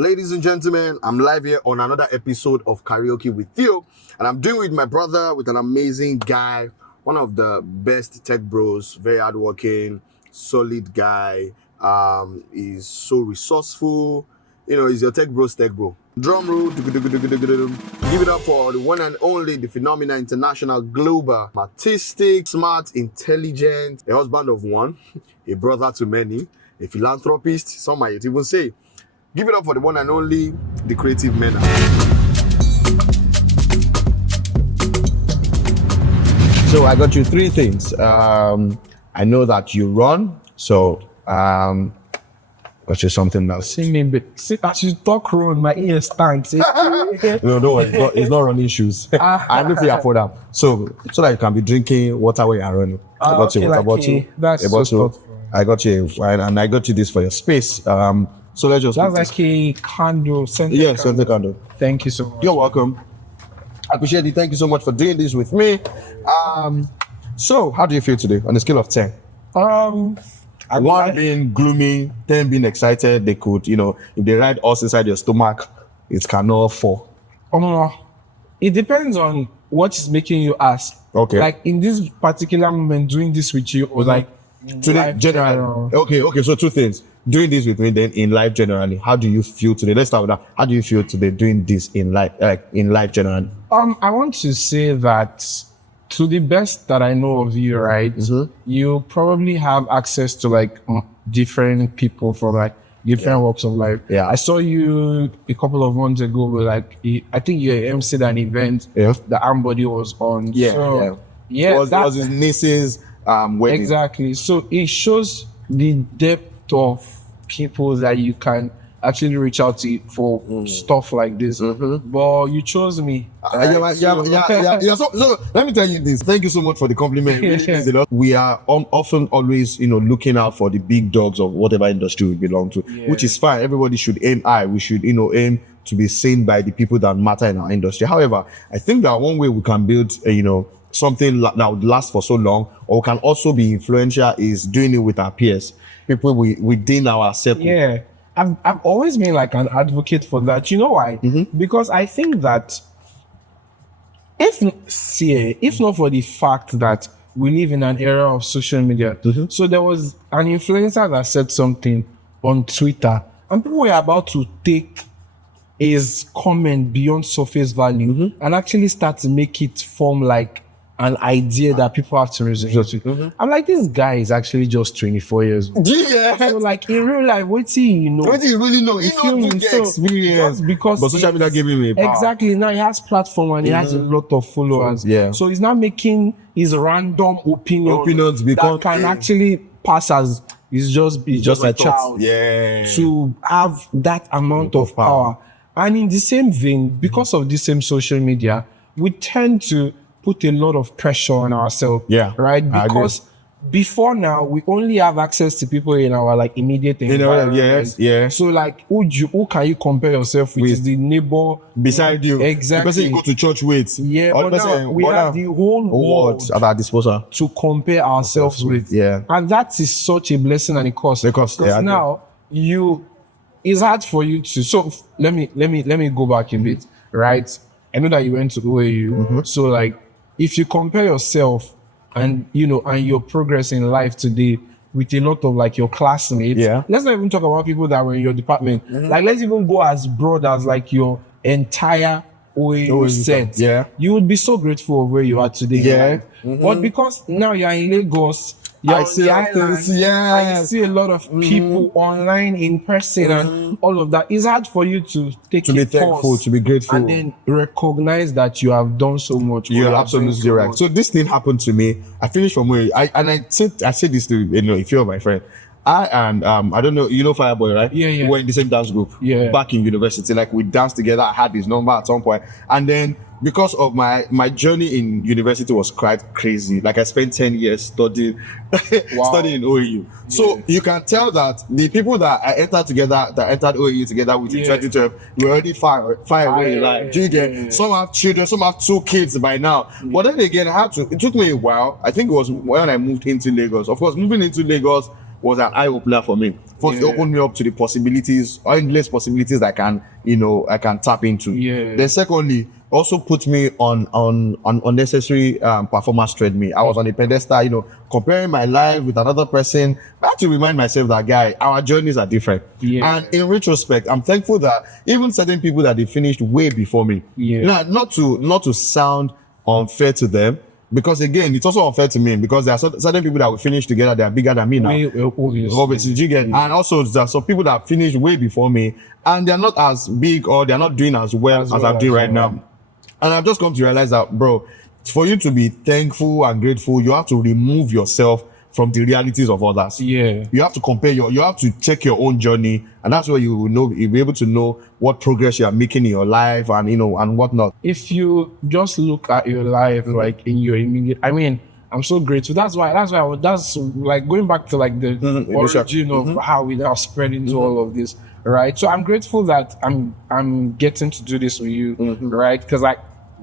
Ladies and gentlemen, I'm live here on another episode of Car-eoke with Theo, and I'm doing with my brother, with an amazing guy, one of the best tech bros, very hardworking, solid guy. He's so resourceful. You know, he's your tech bro. Drum roll. Give it up for the one and only, the Phenomena International, global, artistic, smart, intelligent, a husband of one, a brother to many, a philanthropist, some might even say. Give it up for the one and only, the creative Mena. So I got you three things. I know that you run, so got you something else. See me, but see, as you talk run, my ears stank. No, don't worry, it's not running shoes. I don't feel afford them. So that you can be drinking water while you're running. I got you water bottle. That's so thoughtful. I got you, and I got you this for your space. So let's just. That's like a candle. Scented candle. Thank you so much. You're welcome. I appreciate it. Thank you so much for doing this with me. So how do you feel today on a scale of 10? 1 being gloomy, 10 being excited. They could, if they ride us inside your stomach, it cannot fall. It depends on what is making you ask. Okay. Like in this particular moment, doing this with you, or like today, generally. Okay. So two things. Doing this with me, then in life generally, how do you feel today? Let's start with that. How do you feel today doing this in life, generally? I want to say that to the best that I know of you, right? Mm-hmm. You probably have access to like different people from like different walks of life. Yeah. I saw you a couple of months ago with I think you emceed an event that Ambody was on. Yeah. It was his niece's wedding. Exactly. So it shows the depth of people that you can actually reach out to for stuff like this. Mm-hmm. But you chose me. Yeah. So let me tell you this. Thank you so much for the compliment. We are often always, looking out for the big dogs of whatever industry we belong to, which is fine. Everybody should aim high. We should, aim to be seen by the people that matter in our industry. However, I think that one way we can build, something that would last for so long, or can also be influential, is doing it with our peers, people within our circle. Yeah. I've always been like an advocate for that. You know why? Mm-hmm. Because I think that if not for the fact that we live in an era of social media, so there was an influencer that said something on Twitter, and people were about to take his comment beyond surface value and actually start to make it form like an idea that people have to resort to. Mm-hmm. I'm like, this guy is actually just 24 years old. Yeah. So like in real life, what do you know? What do you really know? If you experience, because but social media gave him a power. Exactly. Now he has platform and he has a lot of followers. Yeah. So he's not making his random opinions that can actually pass as he's just a child. Yeah. To have that amount of power. And in the same vein, because of the same social media, we tend to put a lot of pressure on ourselves. Yeah. Right? Because before now, we only have access to people in our like immediate environment. Yes. Yeah. So like, who can you compare yourself with? Is the neighbor beside you? Exactly. The person you go to church with. Yeah. But now we have the whole world at our disposal to compare ourselves with. Yeah. And that is such a blessing and a cost. Because now it's hard for you to. So let me go back a bit. Right. I know that you went to OAU. Mm-hmm. So like, if you compare yourself and your progress in life today with a lot of like your classmates, let's not even talk about people that were in your department. Mm-hmm. Like, let's even go as broad as like your entire OAU set. Yeah. You would be so grateful of where you are today. Yeah. Mm-hmm. But because now you're in Lagos, I see a lot of people online, in person, and all of that. It's hard for you to take to be thankful, to be grateful, and then recognize that you have done so much. You're absolutely right. So this thing happened to me. I finished from where I said this to a few of my friends. I don't know, Fireboy, right? Yeah. We were in the same dance group. Yeah. Back in university, like we danced together. I had his number at some point, and then because of my journey in university was quite crazy. Like I spent 10 years studying in OAU. So you can tell that the people that I entered OAU together with in 2012 were already far away in life. Do you get? Some have children, some have 2 kids by now. But then again, it took me a while. I think it was when I moved into Lagos. Of course, moving into Lagos was an eye opener for me. First, it opened me up to the possibilities, or endless possibilities I can tap into. Yeah. Then secondly, also put me on unnecessary performance treadmill. I was on a pedestal, comparing my life with another person. I had to remind myself that, guy, our journeys are different. Yeah. And in retrospect, I'm thankful that even certain people that they finished way before me. Yeah. Not to sound unfair to them, because again, it's also unfair to me, because there are certain people that will finish together, they are bigger than me now. Obviously, you get. And also there are some people that finished way before me, and they're not as big, or they're not doing as well as I'm doing right now. And I've just come to realize that, bro, for you to be thankful and grateful, you have to remove yourself from the realities of others. Yeah. You have to compare you have to check your own journey, and that's where you'll be able to know what progress you are making in your life, and and whatnot. If you just look at your life, like in your immediate, I'm so grateful. That's like going back to like the origin of how we now spread into all of this, right? So I'm grateful that I'm getting to do this with you, right? Because like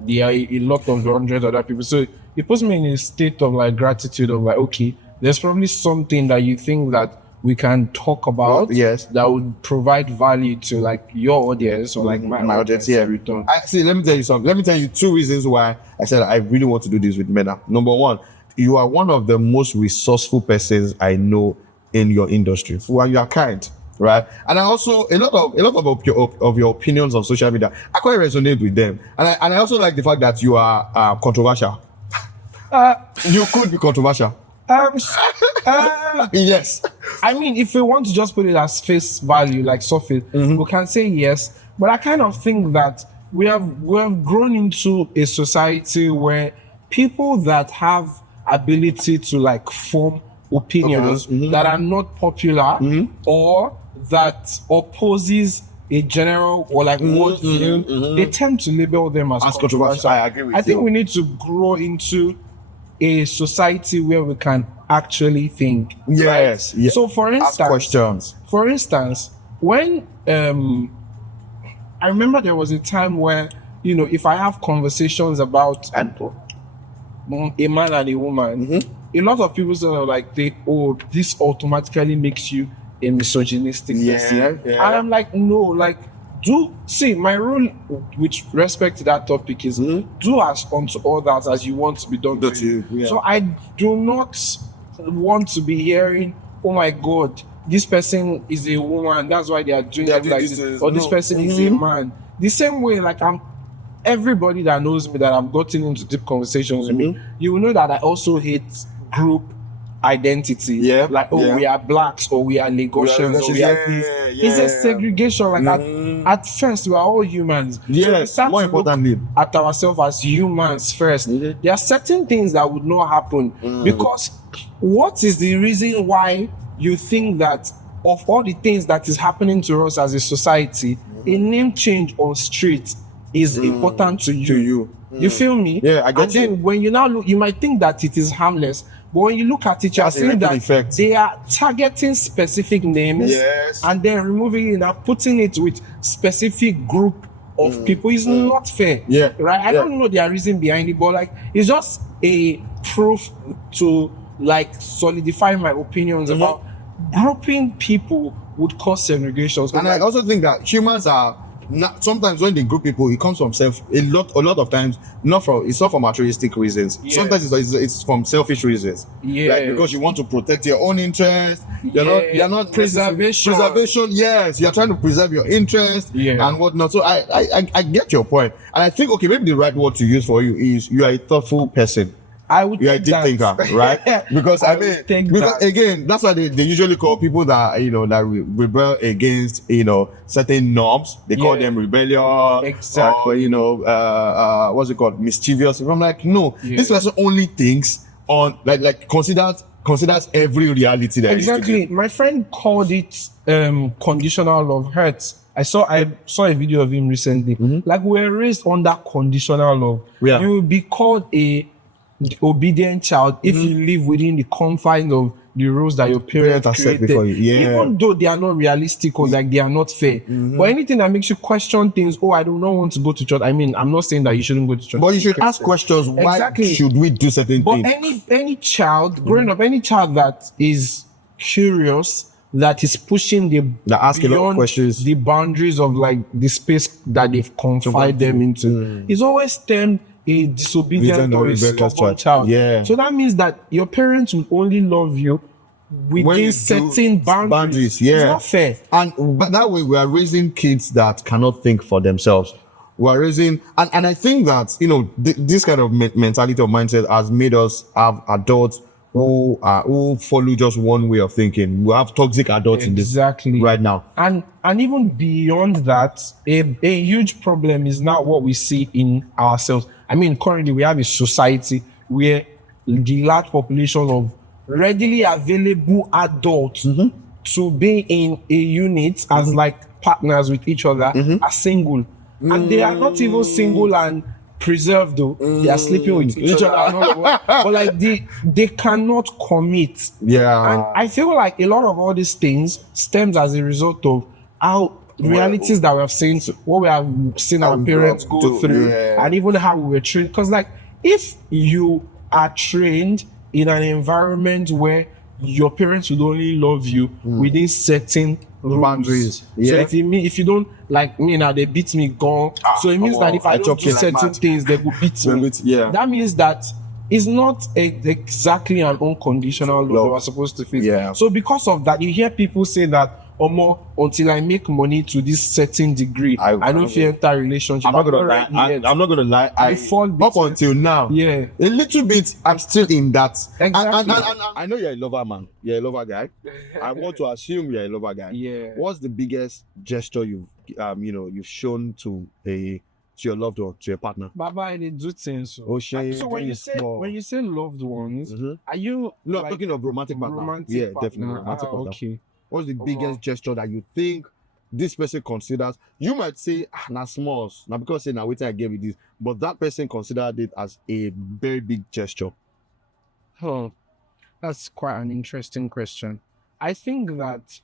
there are a lot of hundreds of other people. So it puts me in a state of like gratitude of like, okay, there's probably something that you think that we can talk about, that would provide value to like your audience or like my audience. Yeah. Let me tell you something. Let me tell you 2 reasons why I said I really want to do this with Mena. Number one, you are one of the most resourceful persons I know in your industry. And you are kind, right? And I also a lot of your opinions on social media, I quite resonate with them. And I also like the fact that you are controversial. You could be controversial. Yes. I mean, if we want to just put it as face value, like surface, we can say yes. But I kind of think that we have grown into a society where people that have ability to like form opinions that are not popular or that opposes a general or like world view, they tend to label them as controversial. I agree with you. I think we need to grow into a society where we can actually think. Yes. Right? So for instance, ask questions. For instance, when I remember there was a time where, if I have conversations about a man and a woman, a lot of people sort of like this automatically makes you a misogynistic person. And I'm like, no, like my rule with respect to that topic is do as unto others as you want to be done to you. Yeah. So I do not want to be hearing, oh my God, this person is a woman, that's why they are doing it like this, or this person is a man. The same way, like everybody that knows me, that I've gotten into deep conversations with me, you will know that I also hate group identity. Yeah. Like, we are blacks, or we are Lagosians, or we are this. It's a segregation. Like at first, we are all humans. Yes. So more importantly, at ourselves as humans first. There are certain things that would not happen because what is the reason why you think that of all the things that is happening to us as a society, a name change on street is important to you? You feel me? Yeah, I get and then when you now look, you might think that it is harmless, but when you look at it, you're seeing that they are targeting specific names and then removing it and putting it with specific group of people. Is not fair. Yeah. Right? I don't know their reason behind it, but like it's just a proof to like solidify my opinions about grouping people would cause segregation. So and I also think that humans are sometimes when they group people, it comes from a lot of times it's not from altruistic reasons. Sometimes it's from selfish reasons. Like because you want to protect your own interest. You're not preservation. Yes, you're trying to preserve your interest and whatnot. So I get your point, and I think maybe the right word to use for you is you are a thoughtful person. You're a deep thinker, right? Because again, that's why they usually call people that that rebel against certain norms. They call them rebellion, exactly. Or what's it called, mischievous. I'm like, no, this person only thinks on like considers every reality that exactly. My friend called it conditional love hurts. I saw a video of him recently. Like we're raised under conditional love. Yeah. You will be called a obedient child if you live within the confines of the rules that your parents have set before you. Even though they are not realistic or like they are not fair. But anything that makes you question things, I do not want to go to church. I mean, I'm not saying that you shouldn't go to church. But you should ask questions. Why should we do certain things? But any child growing up, any child that is curious, that is pushing the That ask a lot of beyond questions. the boundaries of like the space that they've confined them into. It's always termed a disobedient or a rebellious stubborn child. Yeah. So that means that your parents will only love you When within you certain do boundaries. yeah. It's not fair. And but that way we are raising kids that cannot think for themselves. We are raising, and I think that, you know, this kind of mentality or mindset has made us have adults who follow just one way of thinking. We have toxic adults in this right now. And even beyond that, a huge problem is not what we see in ourselves. I mean, currently we have a society where the large population of readily available adults to be in a unit as like partners with each other are single. And they are not even single and preserved though. They are sleeping with each other. And all of that. But like they cannot commit. Yeah. And I feel like a lot of all these things stems as a result of how realities that we have seen, what we have seen our parents go through, and even how we were trained. Because like if you are trained in an environment where your parents would only love you within certain boundaries. So if you don't like me now, they beat me gone. So it means that if I don't do certain things, they will beat me. That means that it's not exactly an unconditional love that we're supposed to feel. So because of that, you hear people say that, more until I make money to this certain degree, I don't feel enter relationship. I'm not gonna lie. I fall up until now. Yeah, a little bit. I'm still in that. Exactly. And I know you're a lover, man. You're a lover guy. I want to assume you're a lover guy. Yeah. What's the biggest gesture you've shown to your loved one, to your partner? Baba, I did do things. So when you say loved ones, are you no, I'm talking of romantic partner? Definitely romantic partner. Okay. What's the biggest gesture that you think this person considers? You might say, na smalls, now because say now wait I gave you this, but that person considered it as a very big gesture. Oh, that's quite an interesting question. I think that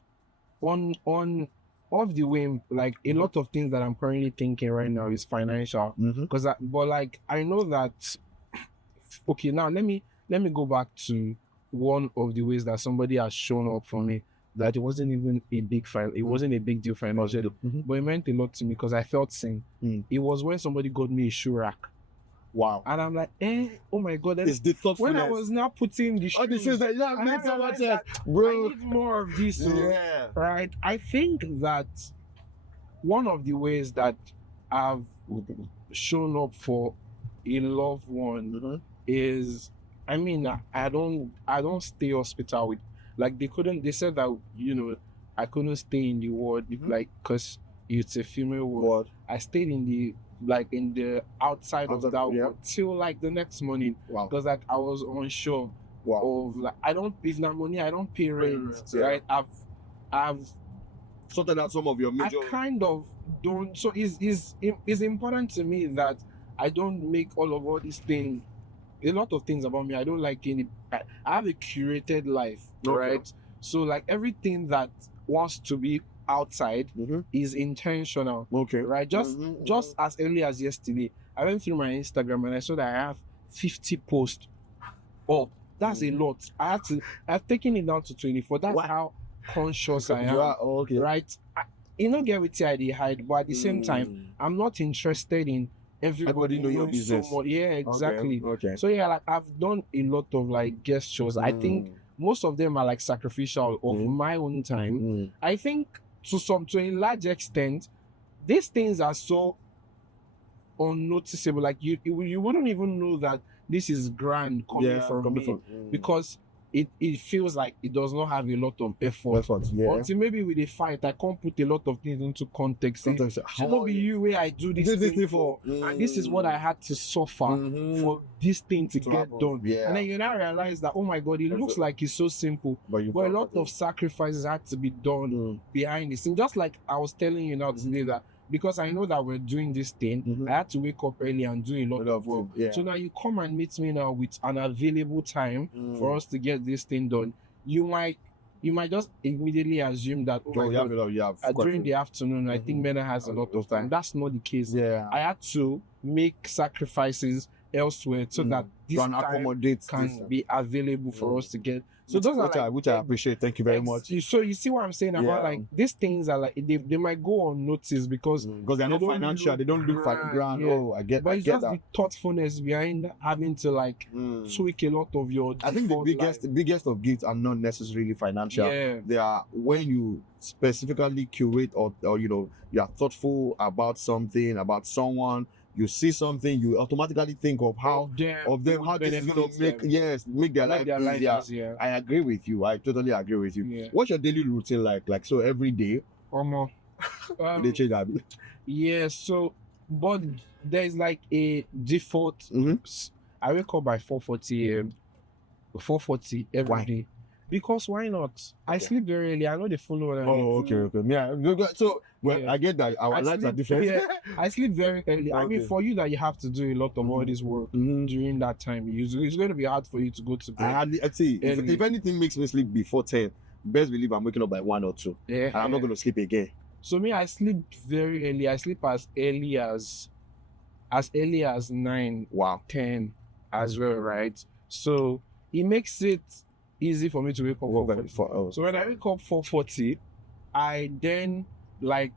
on of the way, like a lot of things that I'm currently thinking right now is financial. Because but like I know that okay, now let me go back to one of the ways that somebody has shown up for me that it wasn't even a big it wasn't a big deal financially, but it meant a lot to me because I felt seen. It was when somebody got me a shoe rack. Wow. And I'm like, oh my god, it's the thoughtfulness. When I was now putting the shoes, all the shoes that bro, I need more of this. Yeah. Right. I think that one of the ways that I've shown up for a loved one is, I mean, I don't stay hospital with, like they said that, you know, I couldn't stay in the ward like because it's a female ward. I stayed in the outside of that ward till like the next morning. Because like I was unsure of like if na money I don't pay rent, right? I've sorted out some of your major. I kind of don't. So it's important to me that I don't make all these things. A lot of things about me, I don't like any. I have a curated life, right? So like everything that wants to be outside is intentional, right? Just as early as yesterday, I went through my Instagram and I saw that I have 50 posts. Oh, that's a lot. I've taken it down to 24. That's how conscious I am, right? You know, get with I hide, but at the same time, I'm not interested in everybody know your business. So yeah, exactly. So yeah, like I've done a lot of like gestures. I think most of them are like sacrificial of my own time. I think to a large extent, these things are so unnoticeable. Like you wouldn't even know that this is grand coming from me because it feels like it does not have a lot of effort. Until maybe with a fight, I can't put a lot of things into context. Should not be you where I do this thing for, and this is what I had to suffer for this thing to get done. And then you now realize that, oh my God, it looks like it's so simple, but a lot of sacrifices had to be done behind the scene. Just like I was telling you now today that because I know that we're doing this thing, I had to wake up early and do a lot of work. So now you come and meet me now with an available time for us to get this thing done. You might just immediately assume that during the afternoon, I think Mena has a lot of time. That's not the case. I had to make sacrifices elsewhere so that this time can be available for us to get So those are like, which I appreciate. Thank you very much. So you see what I'm saying about like these things are like they might go unnoticed because they're not financial. They don't look grand. Yeah. Oh, I get But it's just that. the thoughtfulness behind having to like tweak a lot of your. I think the biggest of gifts are not necessarily financial. Yeah. They are when you specifically curate or you know you are thoughtful about something, about someone. You see something, you automatically think of how this is going to make their life easier. I agree with you. I totally agree with you. Yeah. What's your daily routine like? Like so every day? They change that. Yeah. So, but there's like a default. I wake up by 4:40 a.m. 4:40 every day. Because why not? I sleep very early. I know the follow. Okay. Yeah. So I get that our lives are different. Yeah, I sleep very early. I mean, for you that you have to do a lot of all this work during that time, it's going to be hard for you to go to bed. I see. If anything makes me sleep before 10, best believe I'm waking up by 1 or 2. Yeah. And I'm not going to sleep again. So me, I sleep very early. I sleep as early as 9, 10 as well, right? So it makes it easy for me to wake up 4 hours. So when I wake up 4:40, I then like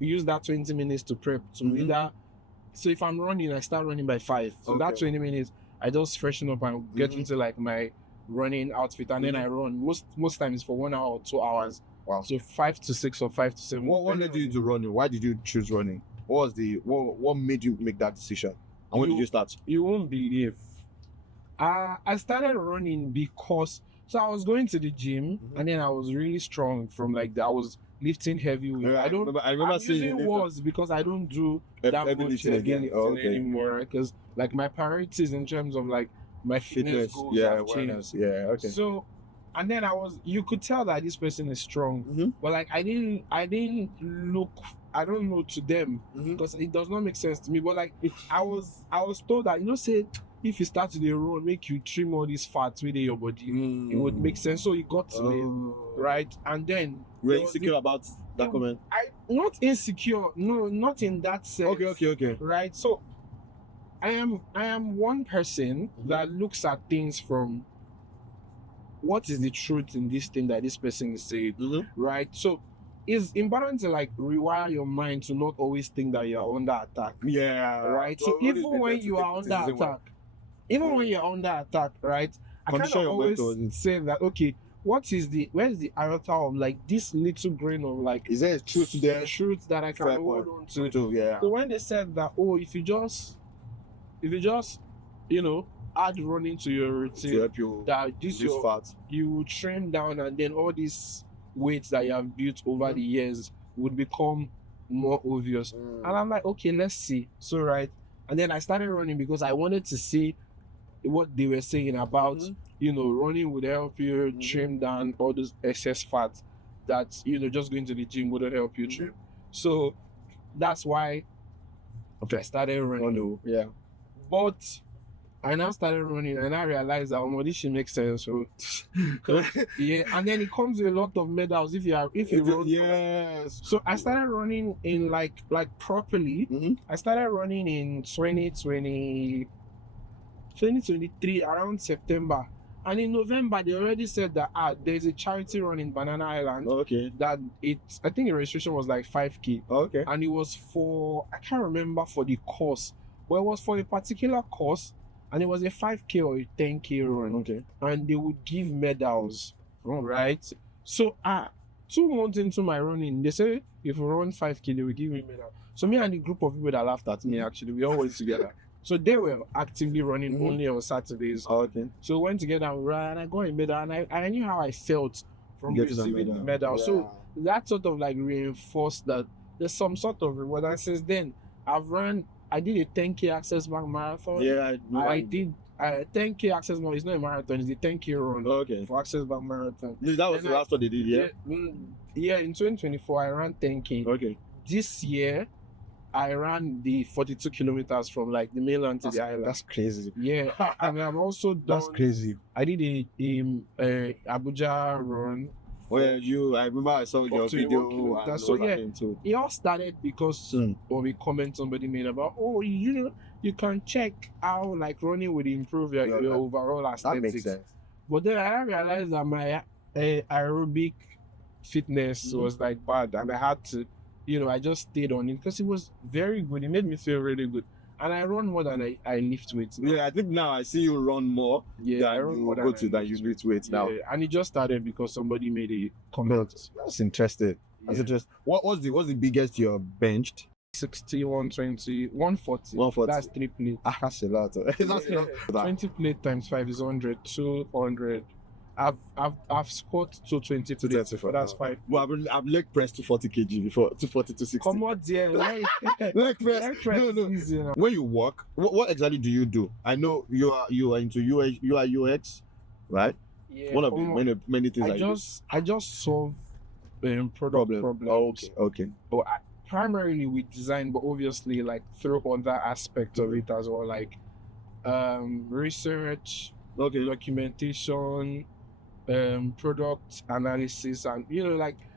use that 20 minutes to prep to either. So if I'm running, I start running by 5. So that 20 minutes, I just freshen up and get into like my running outfit, and then I run. Most times for 1 hour or 2 hours. Wow. So 5 to 6 or 5 to 7. What led you to running? Why did you choose running? What made you make that decision? And when did you start? You won't believe. I started running because I was going to the gym and then I was really strong from like that. I was lifting heavy weight. I remember seeing it was because I don't do that much again anymore, right? Because like my priorities in terms of like my fitness goals have changed. Yeah, okay. So and then you could tell that this person is strong, but like I didn't look, I don't know, to them because it does not make sense to me. But like I was told that, say if you start to the road, make you trim all these fats within your body, it would make sense. So it got to me, right? And then you were insecure about that comment? I not insecure, no, not in that sense. Okay. Right. So I am one person that looks at things from what is the truth in this thing that this person is saying, right? So it's important to like rewire your mind to not always think that you're under attack. Yeah. Right. So even when you are under attack, right? I kind of always say that, okay, where's the iota of like this little grain of like, is there a truth there? Truth that I can hold on to. Yeah. So when they said that, if you just add running to your routine, to help you that this fat, you will trim down, and then all these weights that you have built over the years would become more obvious. And I'm like, okay, let's see. So right, and then I started running because I wanted to see what they were saying about running would help you trim down all those excess fat that just going to the gym wouldn't help you trim. So that's why I started running. Yeah, but I now started running and I realized that this should make sense. So yeah, and then it comes with a lot of medals if you run. Yes. So I started running in like properly. I started running in 2023 around September. And in November they already said that there's a charity run in Banana Island. Okay. That I think the registration was like 5K. Okay. And it was for, I can't remember for the course, but it was for a particular course. And it was a 5K or a 10K run. Okay. And they would give medals. Right? So 2 months into my running, they say if you run 5K, they will give me medal. So me and the group of people that laughed at me, actually, we all went together. So they were actively running only on Saturdays. Okay. So we went together and ran, and I got a medal, and I knew how I felt from receiving the medal. Yeah. So that sort of like reinforced that there's some sort of reward. And since then, I did a 10K Access Bank Marathon. Yeah, I did a 10K Access Bank. It's not a marathon, it's a 10K run. Okay. For Access Bank Marathon. That was the last one they did, yeah? Yeah, in 2024, I ran 10K. Okay. This year, I ran the 42 kilometers from like the mainland to the island. That's crazy. Yeah. And I'm also done. That's crazy. I did a Abuja run. Where I remember I saw your video. So yeah, it all started because of a comment somebody made about, you can check how like running would improve your overall aesthetics. That makes sense. But then I realized that my aerobic fitness was like bad, and I had to, I just stayed on it because it was very good. It made me feel really good, and I run more than I lift weights. Yeah, I think now I see you run more Yeah, I than run you more go than to I than you lift lift weights now. Yeah, and it just started because somebody made a comment. That's interesting. That's Yeah. interesting. What's the biggest you have benched? 60, 120, 140. 140. That's 3 plates. That's a lot. That's a lot. 20 plate times 5 is 100, 200. I've squat to 20 plates, so that's 5. Well, I've leg pressed 240 kg before, 240 to 60. Come on, dear. Leg press. Leg press No. is easy now. When you walk, what exactly do you do? I know you are into UX, right? Yeah, One of the many things I just solve product problems. Oh, okay. But primarily with design, but obviously like through other aspects of it as well, like research, documentation, product analysis, and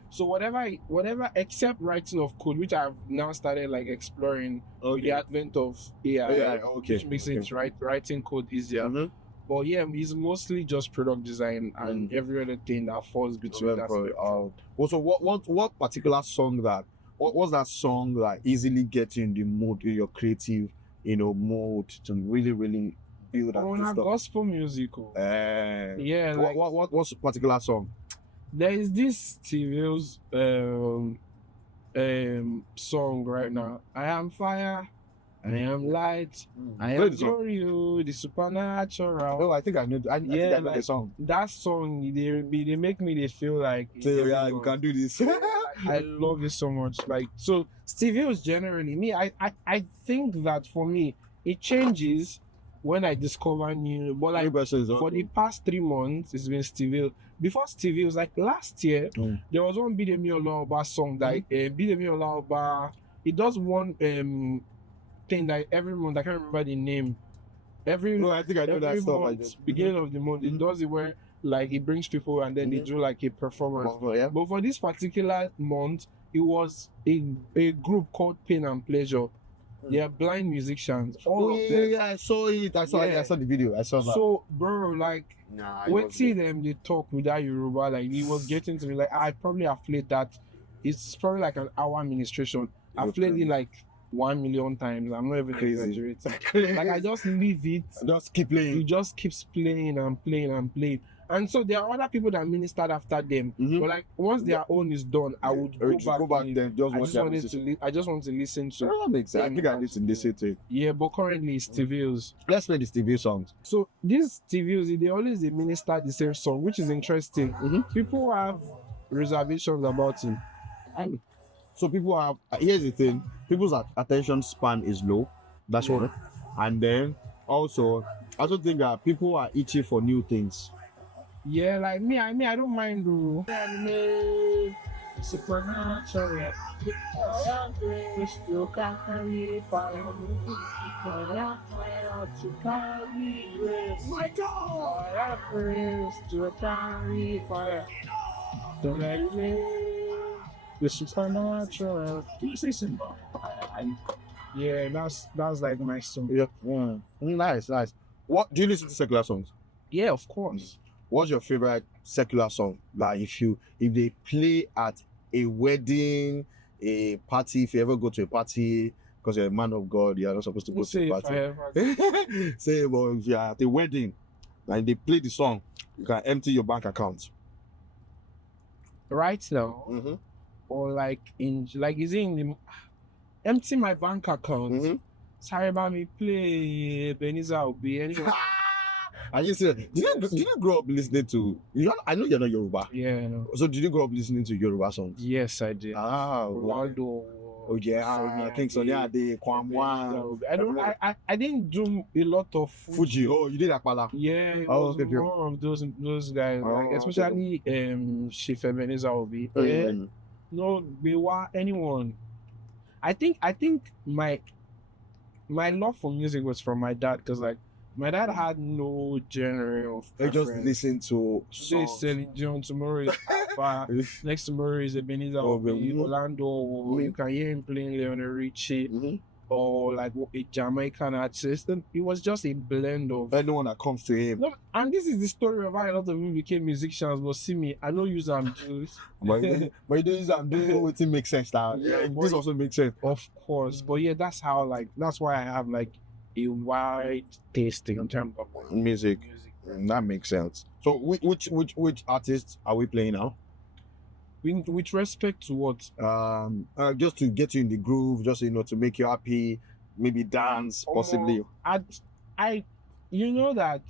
so whatever except writing of code, which I've now started like exploring with the advent of AI, which makes it writing code easier. Mm-hmm. But yeah, it's mostly just product design and every other thing that falls between that. Also, what particular song what was that song that easily gets you in the mood, in your creative, mode to really, really build that stuff? Gospel music. Yeah. What's a particular song? There is this Theo's song right now. I am fire. I am light. I am glory, the supernatural. Oh, I think I know. I think I know the song. That song, they make me feel like you can do this. I love it so much. Like, so Stevie was generally me. I think that for me it changes when I discover new. But like for the past 3 months, it's been Stevie. Before Stevie was like last year, there was one Bidemi Olaoba song that Bidemi Olaoba. It does one thing that every month, I can't remember the name. I think I know that stuff. Beginning of the month, it does it where like it brings people and then they do like a performance. But for this particular month, it was a group called Pain and Pleasure. They are blind musicians. I saw it. I saw the video. I saw that. So, bro, like, when see them, they talk with that Yoruba, like, he was getting to me, like, I probably have played that. It's probably like an hour administration. I've played it like 1 million times. I'm not even exaggerating. Like, I just leave it. Just keep playing. It just keeps playing and playing and playing. And so there are other people that ministered after them. But like once their own is done, I would go back then. I just want to listen to. That makes sense. I think I need to listen to it. Yeah, but currently it's Steve's. Let's play the Stevie songs. So these Steve's, they always minister the same song, which is interesting. People have reservations about him. So people have. Here's the thing: people's attention span is low. That's one. And then also, I also think that people are itchy for new things. Yeah, like me, I don't mind though. Supernatural. My God! The supernatural. Yeah, that's like my song. Yeah. Nice. What do you listen to secular songs? Yeah, of course. What's your favorite secular song? Like if they play at a wedding, a party, if you ever go to a party, because you're a man of God, you're not supposed to go to a party. Say, well, if you're at a wedding and they play the song, you can empty your bank account. Right now, or like is it in the empty my bank account? Sorry about me play Ebenezer will be anyway. And you said, did you grow up listening to? I know you're not Yoruba. Yeah, no. So did you grow up listening to Yoruba songs? Yes, I did. Ronaldo. Oh yeah, I think so. Yeah, the Kwamwa. I didn't do a lot of Fuji. Oh, you did Akpala. Yeah, it was more of those guys, like, especially Chief Ebenezer will be. No, Bewa, anyone. I think my love for music was from my dad, because like my dad had no genre of preference. He just listened to today is Celine Dion, tomorrow is Alpha, next tomorrow is Ebenezer, Orlando. You can hear him playing Lionel Richie. or like a Jamaican artist. And it was just a blend of anyone that comes to him. no, and this is the story of how a lot of people became musicians. But see me, I don't use them tools. But you I'm doing what it makes sense now. Yeah, this also makes sense. Of course. But yeah, that's how that's why I have like a wide tasting in terms of Music. That makes sense. So which artists are we playing now? With respect to what? Just to get you in the groove, just to make you happy, maybe dance, possibly. I you know that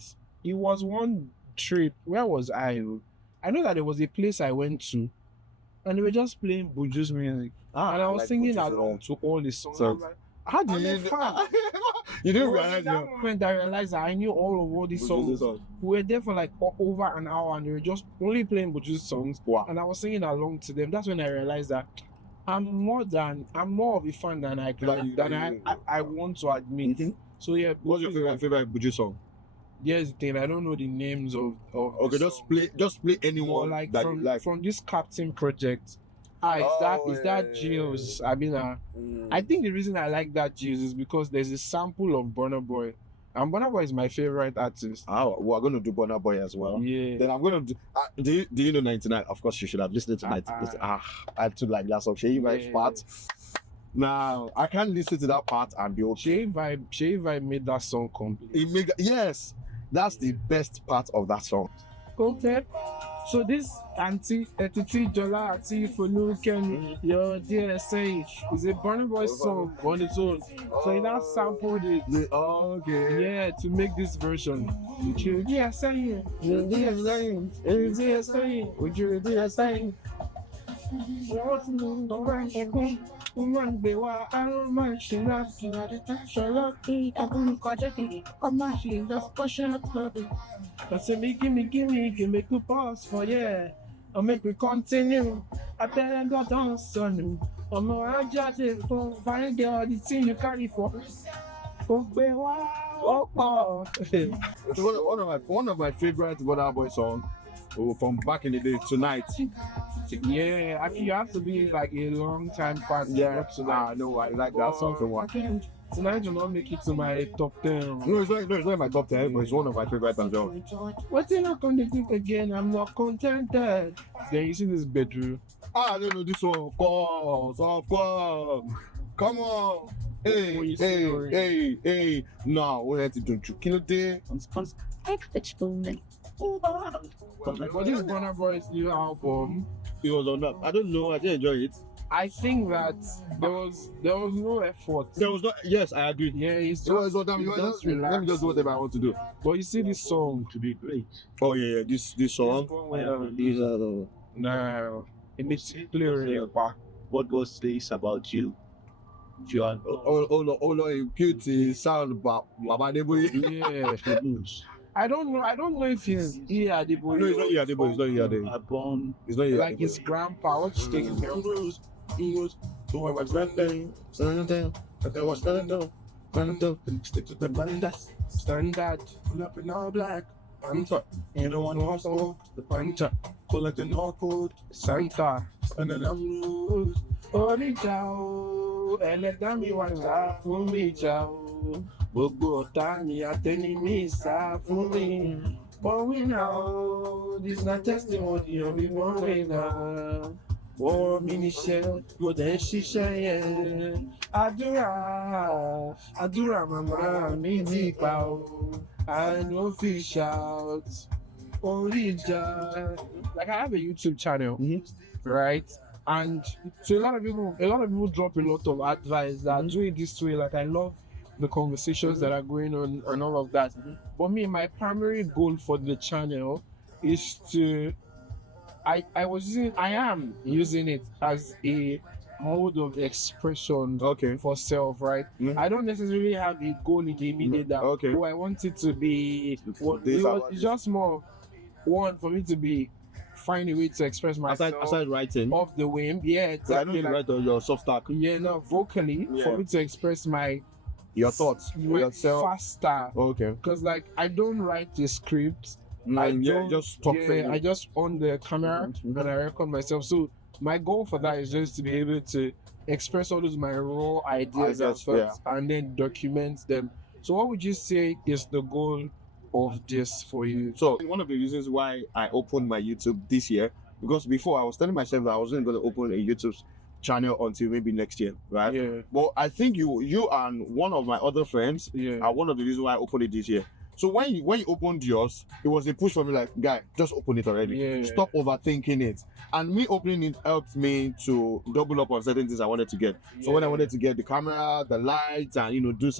it was one trip. Where was I? I know that there was a place I went to, and they were just playing Buju's music, and I was singing along to all the songs. So, I'm like, how did you know? You didn't realize that moment I realized that I knew all these songs. We were there for like over an hour, and they were just only playing Buju's songs. Wow. And I was singing along to them. That's when I realized that I'm more of a fan than I want to admit. Mm-hmm. So yeah. What's your favorite Buju song? Here's the thing, I don't know the names of okay, just play anyone like that from, you like. From this Captain project. Is that Gilles? I mean, I think the reason I like that Gilles is because there's a sample of Burna Boy, and Burna Boy is my favorite artist. Oh, we're going to do Burna Boy as well. Yeah. Then I'm going to do. Do you know 99? Of course, you should have listened to 99. I had to like that song. Shey Vibe part. Now I can't listen to that part and be okay. Shey Vibe made that song complete. Yes, that's the best part of that song. Okay. So this Auntie Jola Auntie Foluken, your DSA is a Burna Boy song on its own. So he now sampled it. Okay. Yeah, to make this version. Would you DSA? Would you DSA? Woman be wa aroma shina solo ki abun kojati oma she just push up baby. That's me give me good pause for yeah. I'll make we continue. I tell them go dance on. I'm a judge for find girl the thing you carry for. One of my favorite Burna Boy songs from back in the day, Tonight. Yeah, I mean you have to be like a long time fan. Yeah, I know I like that song so much. Tonight will not make it to my top 10. No, it's not my top 10, but it's one of my favorite as well. What's in not going to think again? I'm not contented. Then you see this bedroom. I don't know this one. Of course. Come on. Hey. No, we have to do kill it. But this Burna Boy's new album, it was on that. I don't know. I didn't enjoy it. I think that there was no effort. There was not. Yes, I agree. Yeah, it's just, let me just do whatever I want to do. But you see this song To be great. Oh yeah, this song. These are the no, it makes it clear. what God says about you. You are Oh, beauty sound, Baba Debo. Yeah. news. I don't know if he's Adebo. No, it's not Adebo. It's not Adebo. Are born It's not Like his grandpa. What's taking care of? He was so I was standing but there was stick to the bandas. Standard. Pull up in all black. Panther. And the one also the puncher. Collecting all code. Santa. And then I'm rude. Oríjà o, ẹlẹ́dàá mi wá sá fún mi jà o. Gbogbo ọ̀tá mi àtẹni mi sá fún mi. But we know this na testimony of the one way now. Wọ́n mi níṣẹ́, mo dẹ̀ ń ṣiṣẹ́ yẹn. Àdúrà màmá mi ti pa o. I no fit shout. Oríjà. Like I have a YouTube channel, right? And so a lot of people drop a lot of advice that do it this way. Like I love the conversations that are going on and all of that. But me, my primary goal for the channel is to I am using it as a mode of expression for self, right? I don't necessarily have a goal in the immediate that I want it to be it's just more one for me to be find a way to express myself aside writing off the whim. Yeah, exactly. I know you write on your soft stack. Yeah, no, vocally for me to express your thoughts yourself faster. Okay. Because like I don't write a script. I just talk. I just on the camera and I record myself. So my goal for that is just to be able to express all those my raw ideas and thoughts, and then document them. So what would you say is the goal of this for you? So one of the reasons why I opened my YouTube this year, because before I was telling myself that I wasn't going to open a YouTube channel until maybe next year, right? Yeah. But I think you and one of my other friends are one of the reasons why I opened it this year. So when you opened yours, it was a push for me, like, guy, just open it already. Yeah. Stop overthinking it. And me opening it helped me to double up on certain things I wanted to get. So when I wanted to get the camera, the lights, and do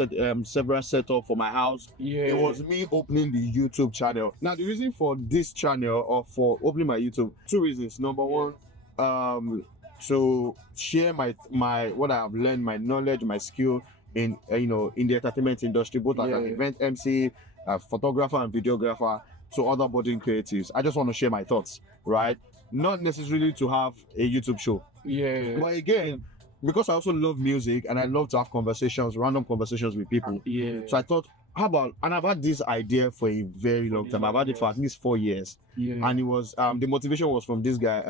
several setup for my house, it was me opening the YouTube channel. Now the reason for this channel or for opening my YouTube, two reasons. Number one, to share my what I have learned, my knowledge, my skill in in the entertainment industry, both as an event MC, photographer and videographer, to other budding creatives. I just want to share my thoughts, right? Not necessarily to have a YouTube show. Yeah. But again, because I also love music and I love to have conversations, random conversations with people. Yeah. So I thought, how about, and I've had this idea for a very long time. I've had it for at least 4 years. Yeah. And it was the motivation was from this guy,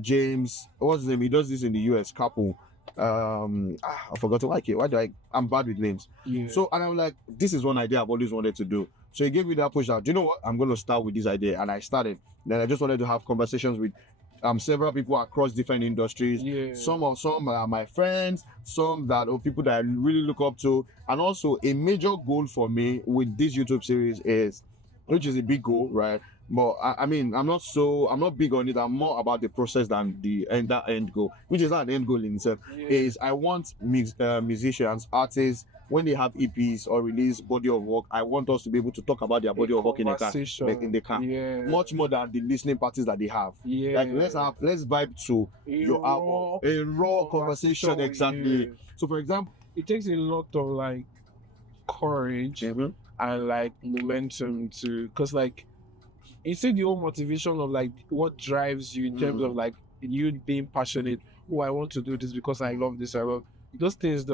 James, what's his name? He does this in the US, couple. I forgot to like it. Why do I'm bad with names. Yeah. So, and I'm like, this is one idea I've always wanted to do. So he gave me that push out. Do you know what? I'm going to start with this idea. And I started. Then I just wanted to have conversations with several people across different industries. Yeah. Some are my friends, some that are people that I really look up to. And also a major goal for me with this YouTube series is, which is a big goal, right? But I mean, I'm not big on it. I'm more about the process than that end goal, which is not an end goal in itself. Is I want musicians, artists, when they have EPs or release body of work, I want us to be able to talk about their body of work in the car, much more than the listening parties that they have. Yeah. Like let's vibe to your album, a raw conversation, exactly. Yeah. So for example, it takes a lot of like courage and like momentum to, because like you see the whole motivation of like what drives you in terms of like you being passionate. Oh, I want to do this because I love this. Those things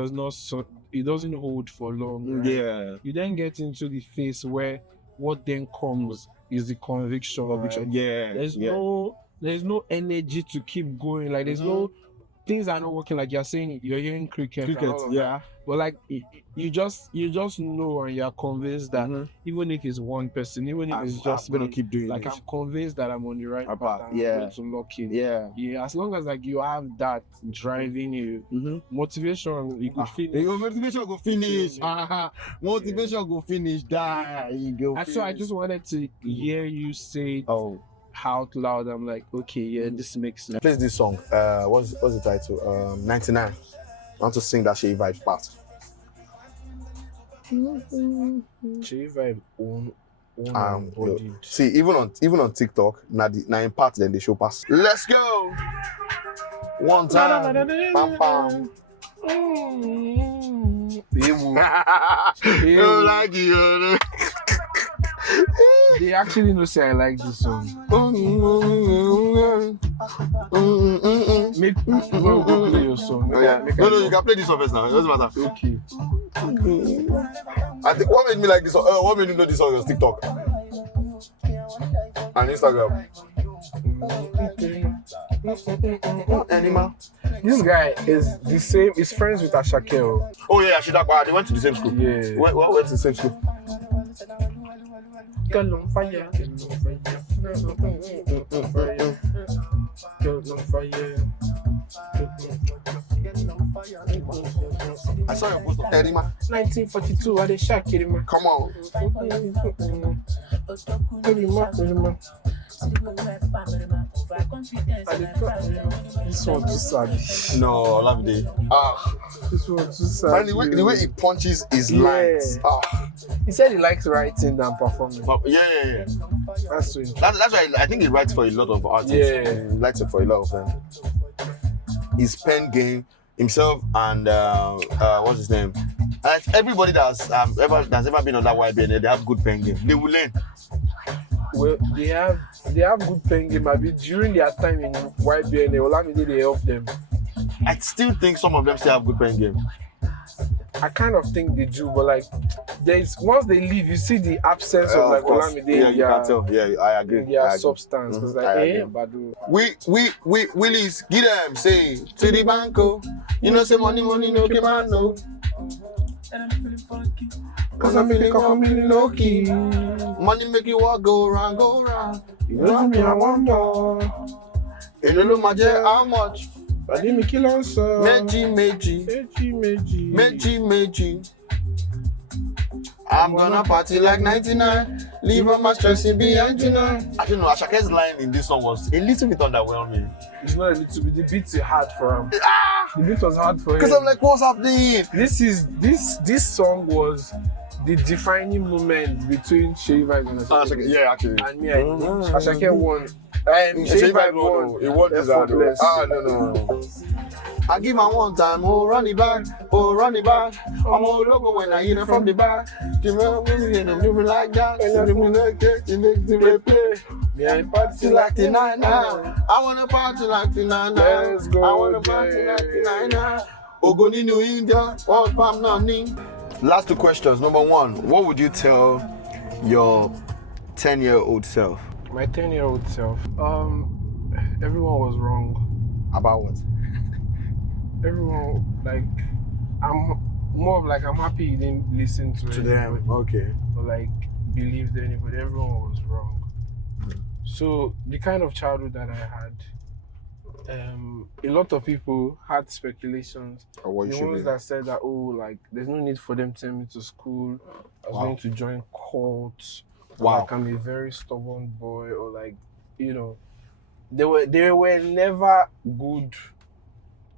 it doesn't hold for long. Right? Yeah. You then get into the phase where what then comes is the conviction. Right? Yeah. There's no energy to keep going. Like there's no things are not working. Like you're saying, you're hearing cricket. Yeah. But like you just know and you're convinced that even if it's one person, even if it's just I'm gonna keep doing like it. I'm convinced that I'm on the right path. I'm going to lock in. Yeah. As long as like you have that driving you, motivation, you could finish. Motivation go finish. Motivation go finish. So I just wanted to hear you say out loud. I'm like, okay, yeah, this makes sense. Play this song. What's the title? 99. I want to sing that Shea Vibe part. Shea Vibe see, even on TikTok, now in part then they show pass. Let's go. One time. Pam pam. You like you. They actually know say I like this song. Make play your song. No, you can play this one first now. It doesn't matter. Okay. I think what made me like this song, what made you know this song was TikTok and Instagram. This guy is the same. He's friends with Ashake. Oh yeah, Ashidakwa. They went to the same school. Yeah. Went to the same school. Girl on fire. Girl on fire. I saw your post on Erima. 1942, I did shock Erima. Come on. Erima. This one too sad. No, Olamide. This one too sad. And the way he punches his lines. He said he likes writing than performing. Yeah. That's so interesting. That's why I think he writes for a lot of artists. Yeah. He writes it for a lot of them. His pen game, himself, and what's his name? Everybody that's ever been on that YBN, they have good pen game. They will learn. Well, they have good pen game. Maybe during their time in YBN, Olamide they help them. I still think some of them still have good pen game. I kind of think they do, but like, there's once they leave, you see the absence of like Of course. Olamide Yeah, in you their, can tell. Yeah, I agree. in their I agree. substance. It's like, I eh, agree. Badu. Willis, get them, say, to the banco. You know, say money, no keep on, no. And I'm feeling funky. Cause I'm feeling low key. Money make you walk, go round. You know me, I want more. You don't know my jet, how much? Pàdé mi kí ló ń sọ? Meji. I'm gonna party like 99. Leave all my stress in behind tonight. I don't know, Ashake's line in this song was a little bit underwhelming. It's not a little bit. The beat is hard for him. The beat was hard for him. Because I'm like, what's happening? This song was the defining moment between Shey Vibe and Ashake. Yeah, actually. And me, I think Ashake won. Shey Vibe won. It won this effortless. no. I give my one time, run it back. I'm all logo when I hear it from the back. You do me like that, and you do me like that, you make me play. Me, I Party like the 99. I wanna party like the 99. Let's go, I wanna party like the 99. Ogoni New India, all fam nani. Last two questions. Number one, what would you tell your 10-year-old self? My 10-year-old self. Everyone was wrong. About what? Everyone, like, I'm more of like, I'm happy you didn't listen to anybody. Okay. Or like believed anybody. Everyone was wrong. So the kind of childhood that I had, a lot of people had speculations. Or what you The should ones be. that said that, oh, like, there's no need for them to send me to school. I was going to join cults. Wow. Like, I'm a very stubborn boy, or like, you know, they were never good.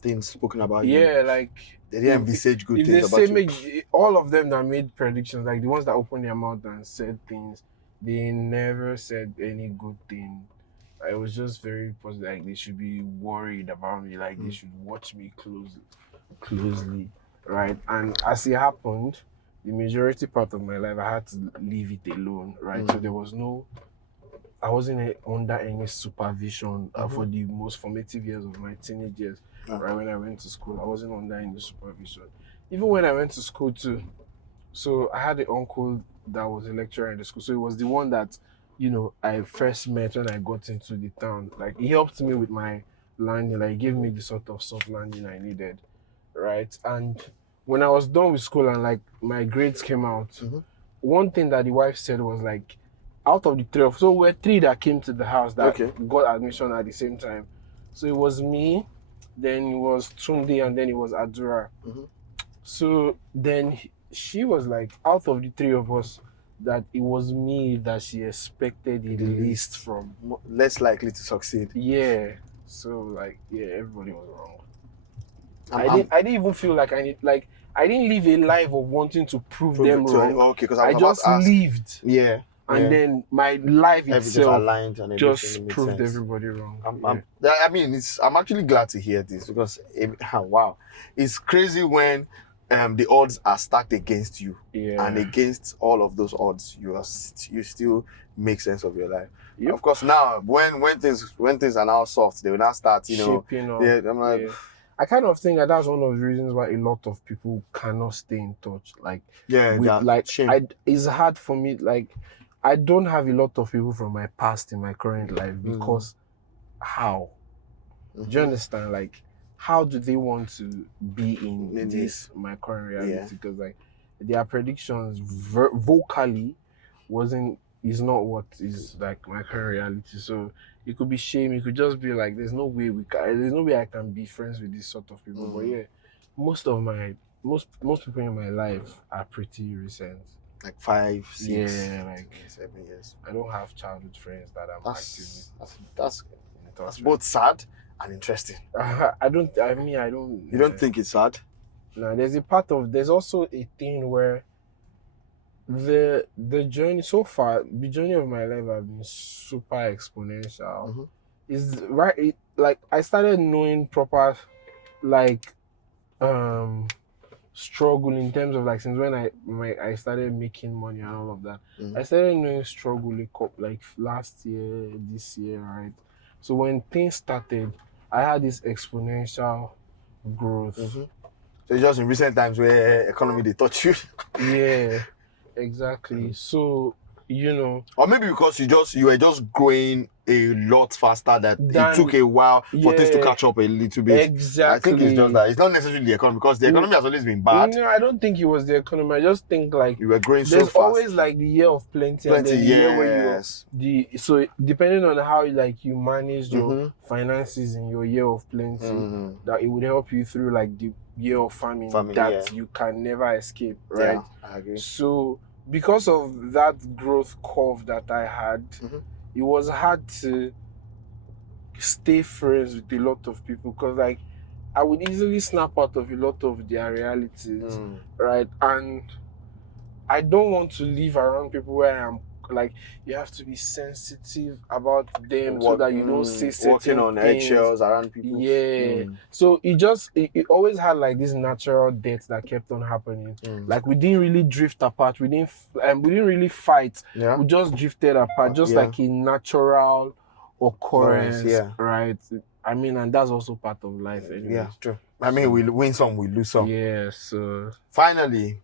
Things spoken about you. Yeah, like, They didn't envisage good if they things say about you. all of them that made predictions, like the ones that opened their mouth and said things, they never said any good thing. I was just very positive. Like, they should be worried about me. Like, they should watch me closely, right? And as it happened, the majority part of my life, I had to leave it alone, right? So there was no, I wasn't under any supervision for the most formative years of my teenage years. Right, when I went to school, I wasn't under any supervision. Even when I went to school too. So I had an uncle that was a lecturer in the school. So it was the one that, you know, I first met when I got into the town. Like, he helped me with my landing. Like, he gave me the sort of soft landing I needed, right? And when I was done with school and like my grades came out, one thing that the wife said was like, out of the three of, so we're three that came to the house that got admission at the same time. So it was me, then it was Tunde, and then it was Adura. So then she was like, out of the three of us, that it was me that she expected the least from. Less likely to succeed. Yeah. So like, yeah, everybody was wrong. I didn't even feel like I didn't live a life of wanting to prove them wrong. Okay, because I just lived. Yeah. And then my life itself aligned and just proved everybody wrong. I mean, I'm actually glad to hear this because, wow, it's crazy when the odds are stacked against you, and against all of those odds, you still make sense of your life. Yep. Of course, now when things are now soft, they will now start, shaping up. Yeah, I'm like. Yeah. I kind of think that's one of the reasons why a lot of people cannot stay in touch. Like, shame. It's hard for me. Like, I don't have a lot of people from my past in my current life because how? Do you understand? Like, how do they want to be in this my current reality? Because like their predictions vocally is not what is like my current reality. So it could be shame. It could just be like there's no way I can be friends with this sort of people. But yeah, most people in my life are pretty recent. Like 5, 6, yeah, like 7 years. I don't have childhood friends that I'm That's both sad and interesting. You don't think it's sad? No, there's also a thing where the journey so far, the journey of my life has been super exponential. Is right, like I started knowing proper like struggle in terms of like since when I started making money and all of that. I started knowing struggle like last year, this year, right? So when things started, I had this exponential growth. So it's just in recent times where economy they touch you. Yeah, exactly. So, you know, Or maybe because you were just growing a lot faster that it Than- took a while for things to yeah, catch up a little bit. I think it's just exactly. that. It's not necessarily the economy because the economy has always been bad. No, I don't think it was the economy. I just think like You were growing so there's fast. always like the year of plenty, and Plenty, then the year where yes. so depending on how like you managed your finances in your year of plenty, that it would help you through like the year of famine that you can never escape, right? Yeah, I agree. So because of that growth curve that I had, it was hard to stay friends with a lot of people because like I would easily snap out of a lot of their realities, right? And I don't want to live around people where I'm like, you have to be sensitive about them so that you don't say certain walking on things. eggshells around people. Yeah. So it always had like this natural death that kept on happening. Like we didn't really drift apart. We didn't really fight. Yeah. We just drifted apart, just like a natural occurrence, right? I mean, and that's also part of life anyway. Yeah, true. I mean, we win some, we lose some. Yeah, so finally,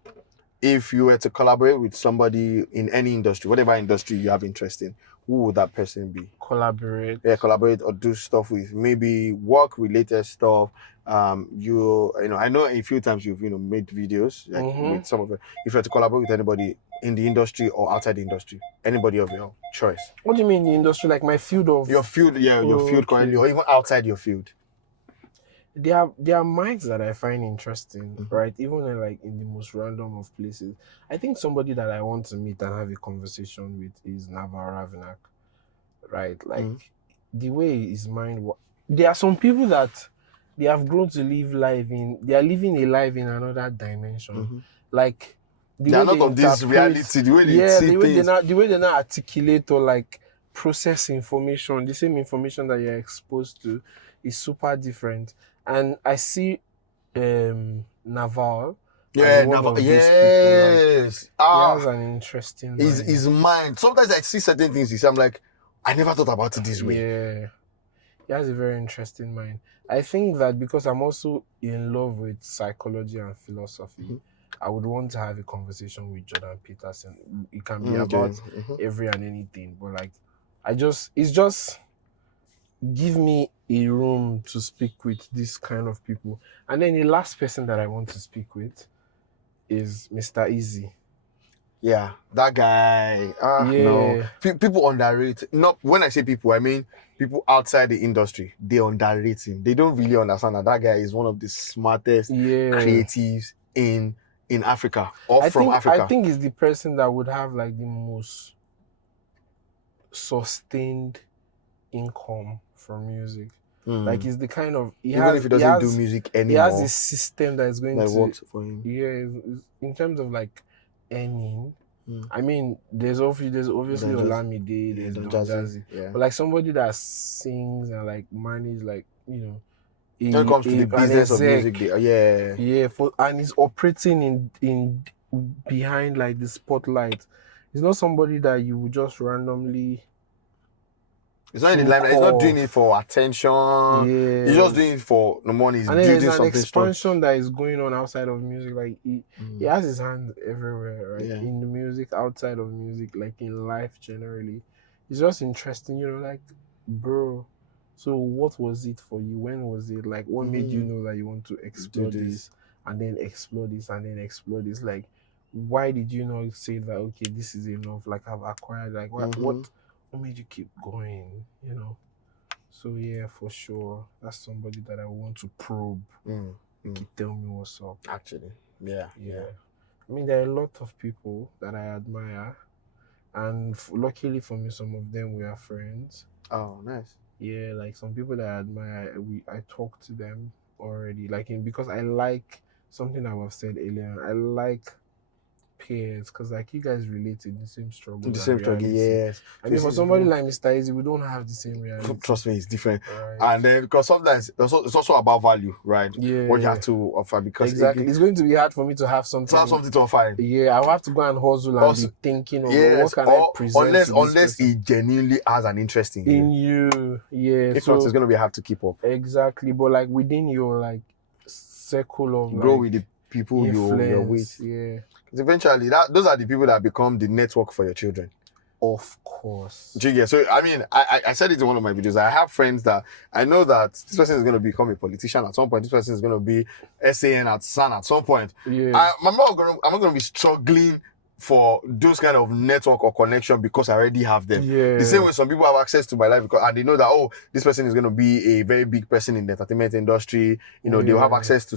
if you were to collaborate with somebody in any industry, whatever industry you have interest in, who would that person be? Collaborate or do stuff with, maybe work related stuff. You know, I know a few times you've made videos like with some of it. If you were to collaborate with anybody in the industry or outside the industry, anybody of your choice. What do you mean the industry? Like my field of your field, your field currently, or even outside your field. There are minds that I find interesting, right? Even in the most random of places. I think somebody that I want to meet and have a conversation with is Naval Ravenak, right? Like the way his mind works. There are some people that they have grown to they are living a life in another dimension. Like they are not of this reality. The way they see things. The way they not articulate or like process information, the same information that you're exposed to, is super different. And I see Naval. Yeah, Naval. Yes. He has an interesting mind. His mind. Sometimes I see certain things. I'm like, I never thought about it this way. Yeah. He has a very interesting mind. I think that because I'm also in love with psychology and philosophy, I would want to have a conversation with Jordan Peterson. It can be about every and anything, but like, it's just give me a room to speak with this kind of people. And then the last person that I want to speak with is Mr. Easy. Yeah, that guy. No. People underrate. Not when I say people, I mean people outside the industry. They underrate him. They don't really understand that guy is one of the smartest creatives in Africa or from Africa. I think he's the person that would have like the most sustained income from music. Like he's the kind of if he doesn't do music anymore, he has a system that is going to works for him. Yeah, in terms of like earning. I mean, there's obviously Olamide, there's Don Jazzy, but like somebody that sings and like manages like when it comes to the business of music, and he's operating in behind like the spotlight. He's not somebody that you would just randomly. It's not in the limelight. He's not doing it for attention. Yeah. He's just doing it for the money. He's building something strong. And there's an expansion that is going on outside of music. Like he has his hands everywhere, right? Yeah. In the music, outside of music, like in life generally. It's just interesting, like, bro. So what was it for you? When was it? Like, what made you know that you want to explore this and then explore this and then explore this? Like, why did you not say that? Okay, this is enough. Like, I've acquired. Like, what made you keep going, So yeah, for sure, that's somebody that I want to probe. Tell me what's up. Actually, yeah. I mean, there are a lot of people that I admire, and luckily for me, some of them we are friends. Oh, nice. Yeah, like some people that I admire, I talk to them already. Like because I like something I was said earlier. I like peers, because like you guys relate in the same struggle. Yes. I mean, for somebody like Mr. Easy, we don't have the same reality. Trust me, it's different. Right. And then because sometimes it's also about value, right? Yeah. What you have to offer, because exactly, it's going to be hard for me to have something. To offer. Yeah, I'll have to go and hustle and be thinking of what can I present. Unless he genuinely has an interest in you. Yeah. If not, it's going to be hard to keep up. Exactly, but like within your like circle of Grow like with the people you're influence. with. Yeah, Because eventually, those are the people that become the network for your children. of course. Do you get? So I mean, I said it in one of my videos. I have friends that I know that this person is going to become a politician at some point. This person is going to be SAN at SAN at some point. Yeah. I'm not going to be struggling for those kind of network or connection because I already have them. Yeah. The same way some people have access to my life because and they know that this person is going to be a very big person in the entertainment industry. You know, they'll have access to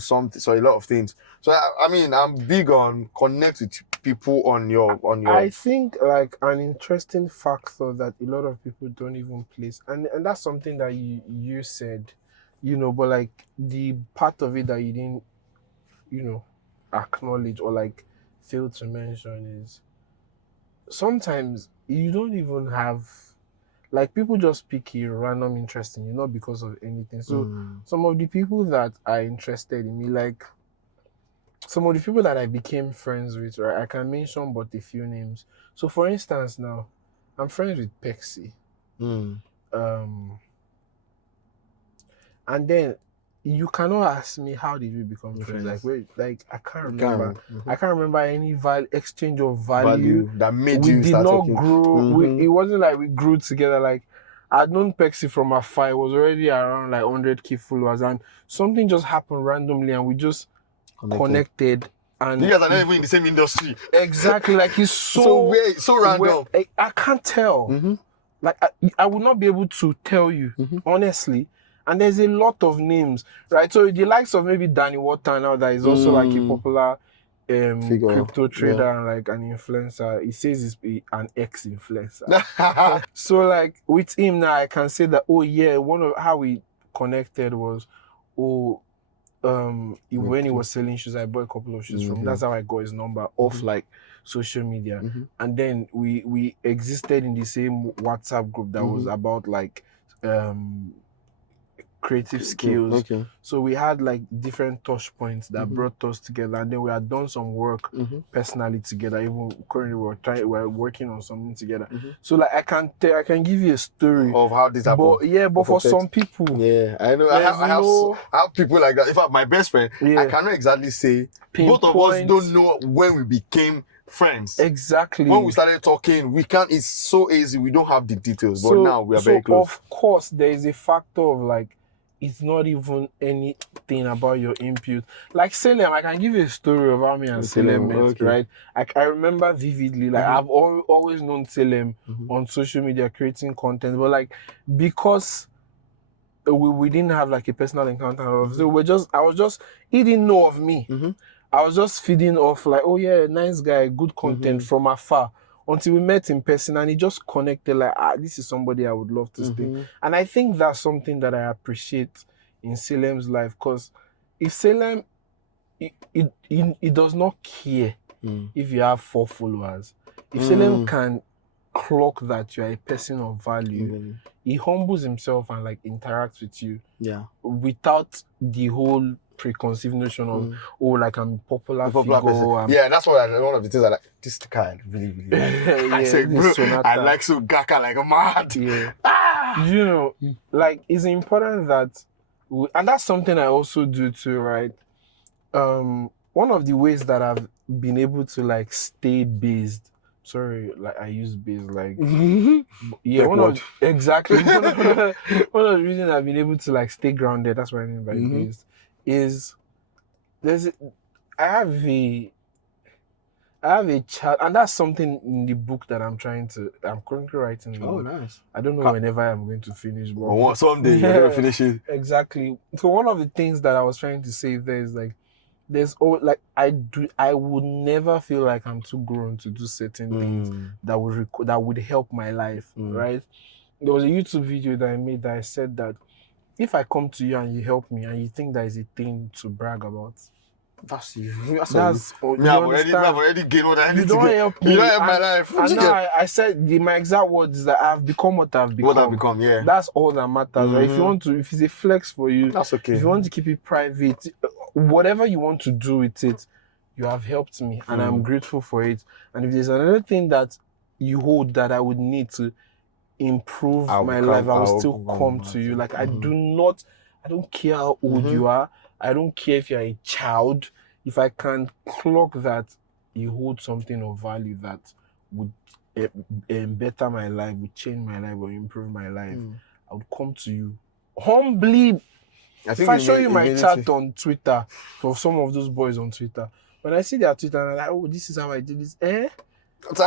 a lot of things. So I mean, I'm big on connect with people on your. I think like an interesting factor that a lot of people don't even place, and that's something that you said, you know, but like the part of it that you didn't, you know, acknowledge or like fail to mention is sometimes you don't even have like people just pick a random interest in you, not because of anything. So some of the people that are interested in me, like some of the people that I became friends with, right? I can mention but a few names. So for instance, now I'm friends with Pexi. And then you cannot ask me how did we become friends. Like wait, like I can't remember. I can't remember any exchange of value that made we you did start not talking. grow. It wasn't like we grew together. Like I'd known Pexi from afar. It was already around like 100K followers, and something just happened randomly, and we just connected. And you guys are not even in the same industry. Exactly, like he's so random. I can't tell. Like I would not be able to tell you honestly. And there's a lot of names, right? So the likes of maybe Danny Water now that is also like a popular crypto trader and like an influencer. He says he's an ex-influencer. So like with him now, I can say that one of how we connected was when he was selling shoes, I bought a couple of shoes from him. That's how I got his number off like social media. And then we existed in the same WhatsApp group that was about like creative skills. So we had like different touch points that brought us together, and then we had done some work personally together. Even currently we're working on something together. So like I can give you a story of how this happened. But for some people, I know I have people like that. In fact, my best friend, I cannot exactly say both of us don't know when we became friends. Exactly. When we started talking, it's so easy. We don't have the details, but now we are very close. Of course, there is a factor of like, it's not even anything about your input. Like Salem, I can give you a story of how me and Salem met, right? I remember vividly, like I've always known Salem on social media creating content, but like because we didn't have like a personal encounter, so he didn't know of me. I was just feeding off like, oh yeah, nice guy, good content from afar. Until we met in person and he just connected like, this is somebody I would love to stay. And I think that's something that I appreciate in Salem's life, because if Salem, he does not care if you have 4 followers. If Salem can clock that you are a person of value, he humbles himself and like interacts with you without the whole preconceived notion of like I'm a popular figure. Yeah, that's one of the things I like. This guy I really like. I said, bro, I like Sugaka like a mad. You know, like it's important that and that's something I also do too, right? One of the ways that I've been able to like stay based. Sorry, like I use based like one of the reasons I've been able to like stay grounded. That's what I mean by based. Is I have a child, and that's something in the book that I'm currently writing. Oh, nice. I don't know whenever I'm going to finish, but someday you're going to finish it. Exactly. So one of the things that I was trying to say there is like, I would never feel like I'm too grown to do certain things that would help my life, right? There was a YouTube video that I made that I said that if I come to you and you help me and you think that is a thing to brag about, that's you. I've already gained what I need to get. Help me. You don't help my life. And now I said my exact words is that I've become what I've become. What I've become, yeah. That's all that matters. Right? If it's a flex for you, that's okay. If you want to keep it private, whatever you want to do with it, you have helped me and I'm grateful for it. And if there's another thing that you hold that I would need to improve my life, I will still come to you. Like I don't care how old you are. I don't care if you're a child. If I can clock that you hold something of value that would better my life, would change my life, or improve my life, I would come to you humbly. If I show you my chat on Twitter for some of those boys on Twitter, when I see their Twitter, and I'm like, oh, this is how I do this. I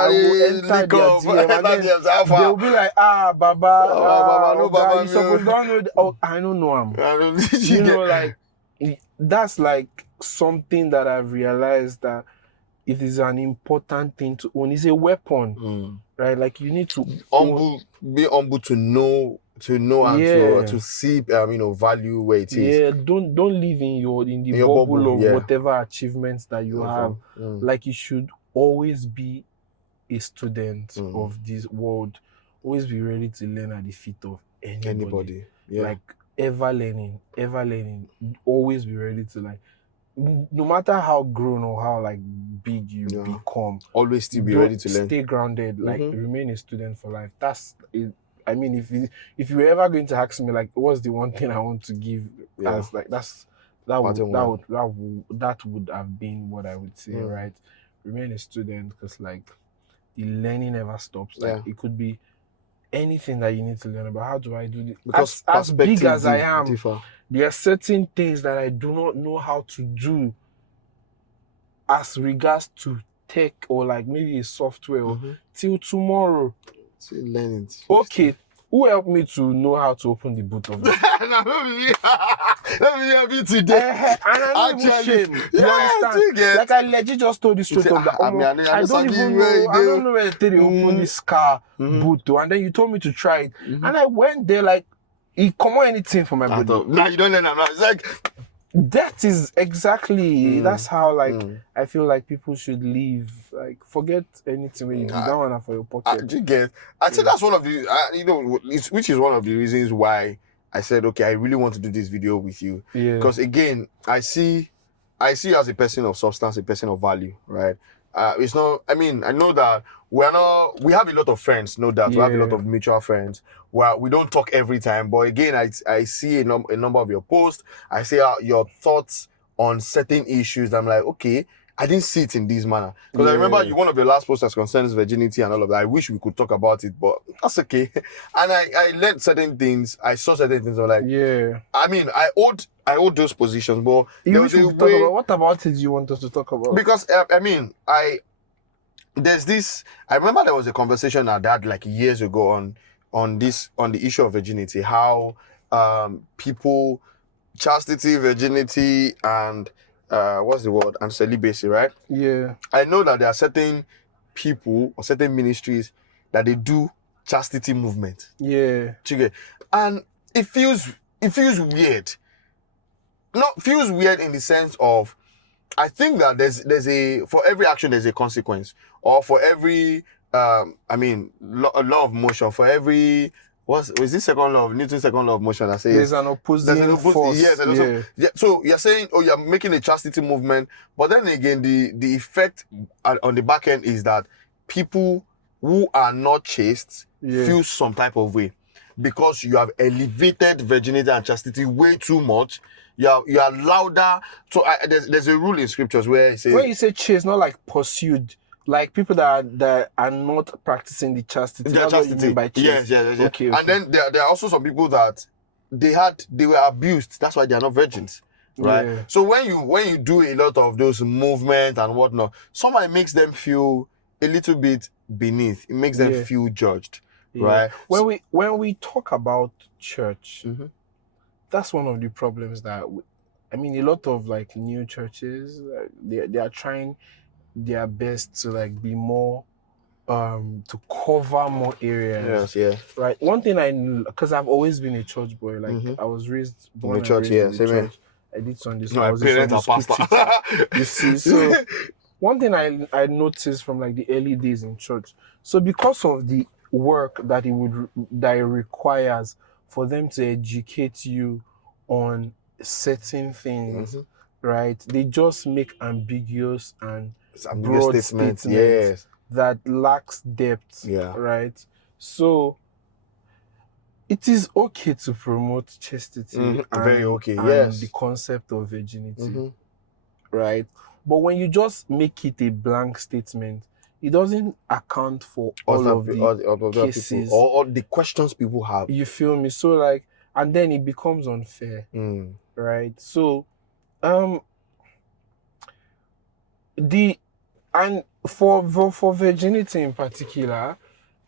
will enter their DM and then they'll be like, Baba, Baba, no, Oga, Baba, you suppose don't know. Oh, I don't know him. You know, like, that's like something that I've realized that it is an important thing to own. It's a weapon, right? Like, you need to be humble to know and to see value where it is. Yeah, don't live in the bubble of whatever achievements that you have. Like, you should always be a student of this world. Always be ready to learn at the feet of anybody. Yeah. Like, ever learning. Always be ready to, like, no matter how grown or how like big you become, always still be ready to learn. Stay grounded. Like, remain a student for life. That's it. I mean, if you were ever going to ask me, like, what's the one thing I want to give, as like that would have been what I would say, right? Remain a student, because like the learning never stops. Like, it could be anything that you need to learn about. How do I do this? Because as big as I am, there are certain things that I do not know how to do as regards to tech or like maybe a software or till tomorrow. Still learning. Okay, who helped me to know how to open the boot of it? Let me help you today. And I don't even shame. You understand? Like, I legit just told you straight up that I don't even know. I don't know where they open this car boot to. And then you told me to try it. And I went there like, it come on anything for my body. No, you don't learn that. It's like, that is exactly that's how like I feel like people should live. Like, forget anything when you do that one for your pocket. You get? I think that's one of the which is one of the reasons why I said, okay, I really want to do this video with you. Yeah. Because again, I see you as a person of substance, a person of value, right? It's not. I mean, I know that we have a lot of friends. No doubt, we have a lot of mutual friends. Well, we don't talk every time, but again, I see a number of your posts. I see your thoughts on certain issues. I'm like, okay, I didn't see it in this manner. Because I remember one of your last posts that concerns virginity and all of that. I wish we could talk about it, but that's okay. And I learned certain things. I saw certain things. I'm like, I mean, I owed those positions, but there was a way. What about it you want us to talk about? Because there's this. I remember there was a conversation I had like years ago on the issue of virginity. How people, chastity, virginity, and what's the word? And celibacy, right? Yeah. I know that there are certain people or certain ministries that they do chastity movement. Yeah. And it feels weird. Not feels weird in the sense of, I think that there's a, for every action there's a consequence, or for every law of motion, for every was this second law of Newton's second law of motion that says there's an opposing force. Yes, and also, so you're saying, you're making a chastity movement, but then again, the effect on the back end is that people who are not chaste feel some type of way, because you have elevated virginity and chastity way too much. You are louder. So there's a rule in scriptures where it says, when you say chaste, not like pursued, like people that are not practicing the chastity. That's what you mean by chaste. Yes. Okay. And then there are also some people that they were abused. That's why they are not virgins, right? Yeah. So when you do a lot of those movements and whatnot, somebody makes them feel a little bit beneath. It makes them feel judged, right? When we talk about church, that's one of the problems that a lot of like new churches, they are trying their best to like be more to cover more areas. Right. One thing I knew, because I've always been a church boy, like I was born in church. I did Sunday school. My parents are pastor. You see, so one thing I noticed from like the early days in church, so because of the work that it requires for them to educate you on certain things, right? They just make ambiguous and broad statements that lacks depth, right? So it is okay to promote chastity Very okay, and yes. the concept of virginity, Mm-hmm. right? But when you just make it a blank statement, it doesn't account for all of the cases or the questions people have. You feel me? So like, and then it becomes unfair, right? So, for virginity in particular,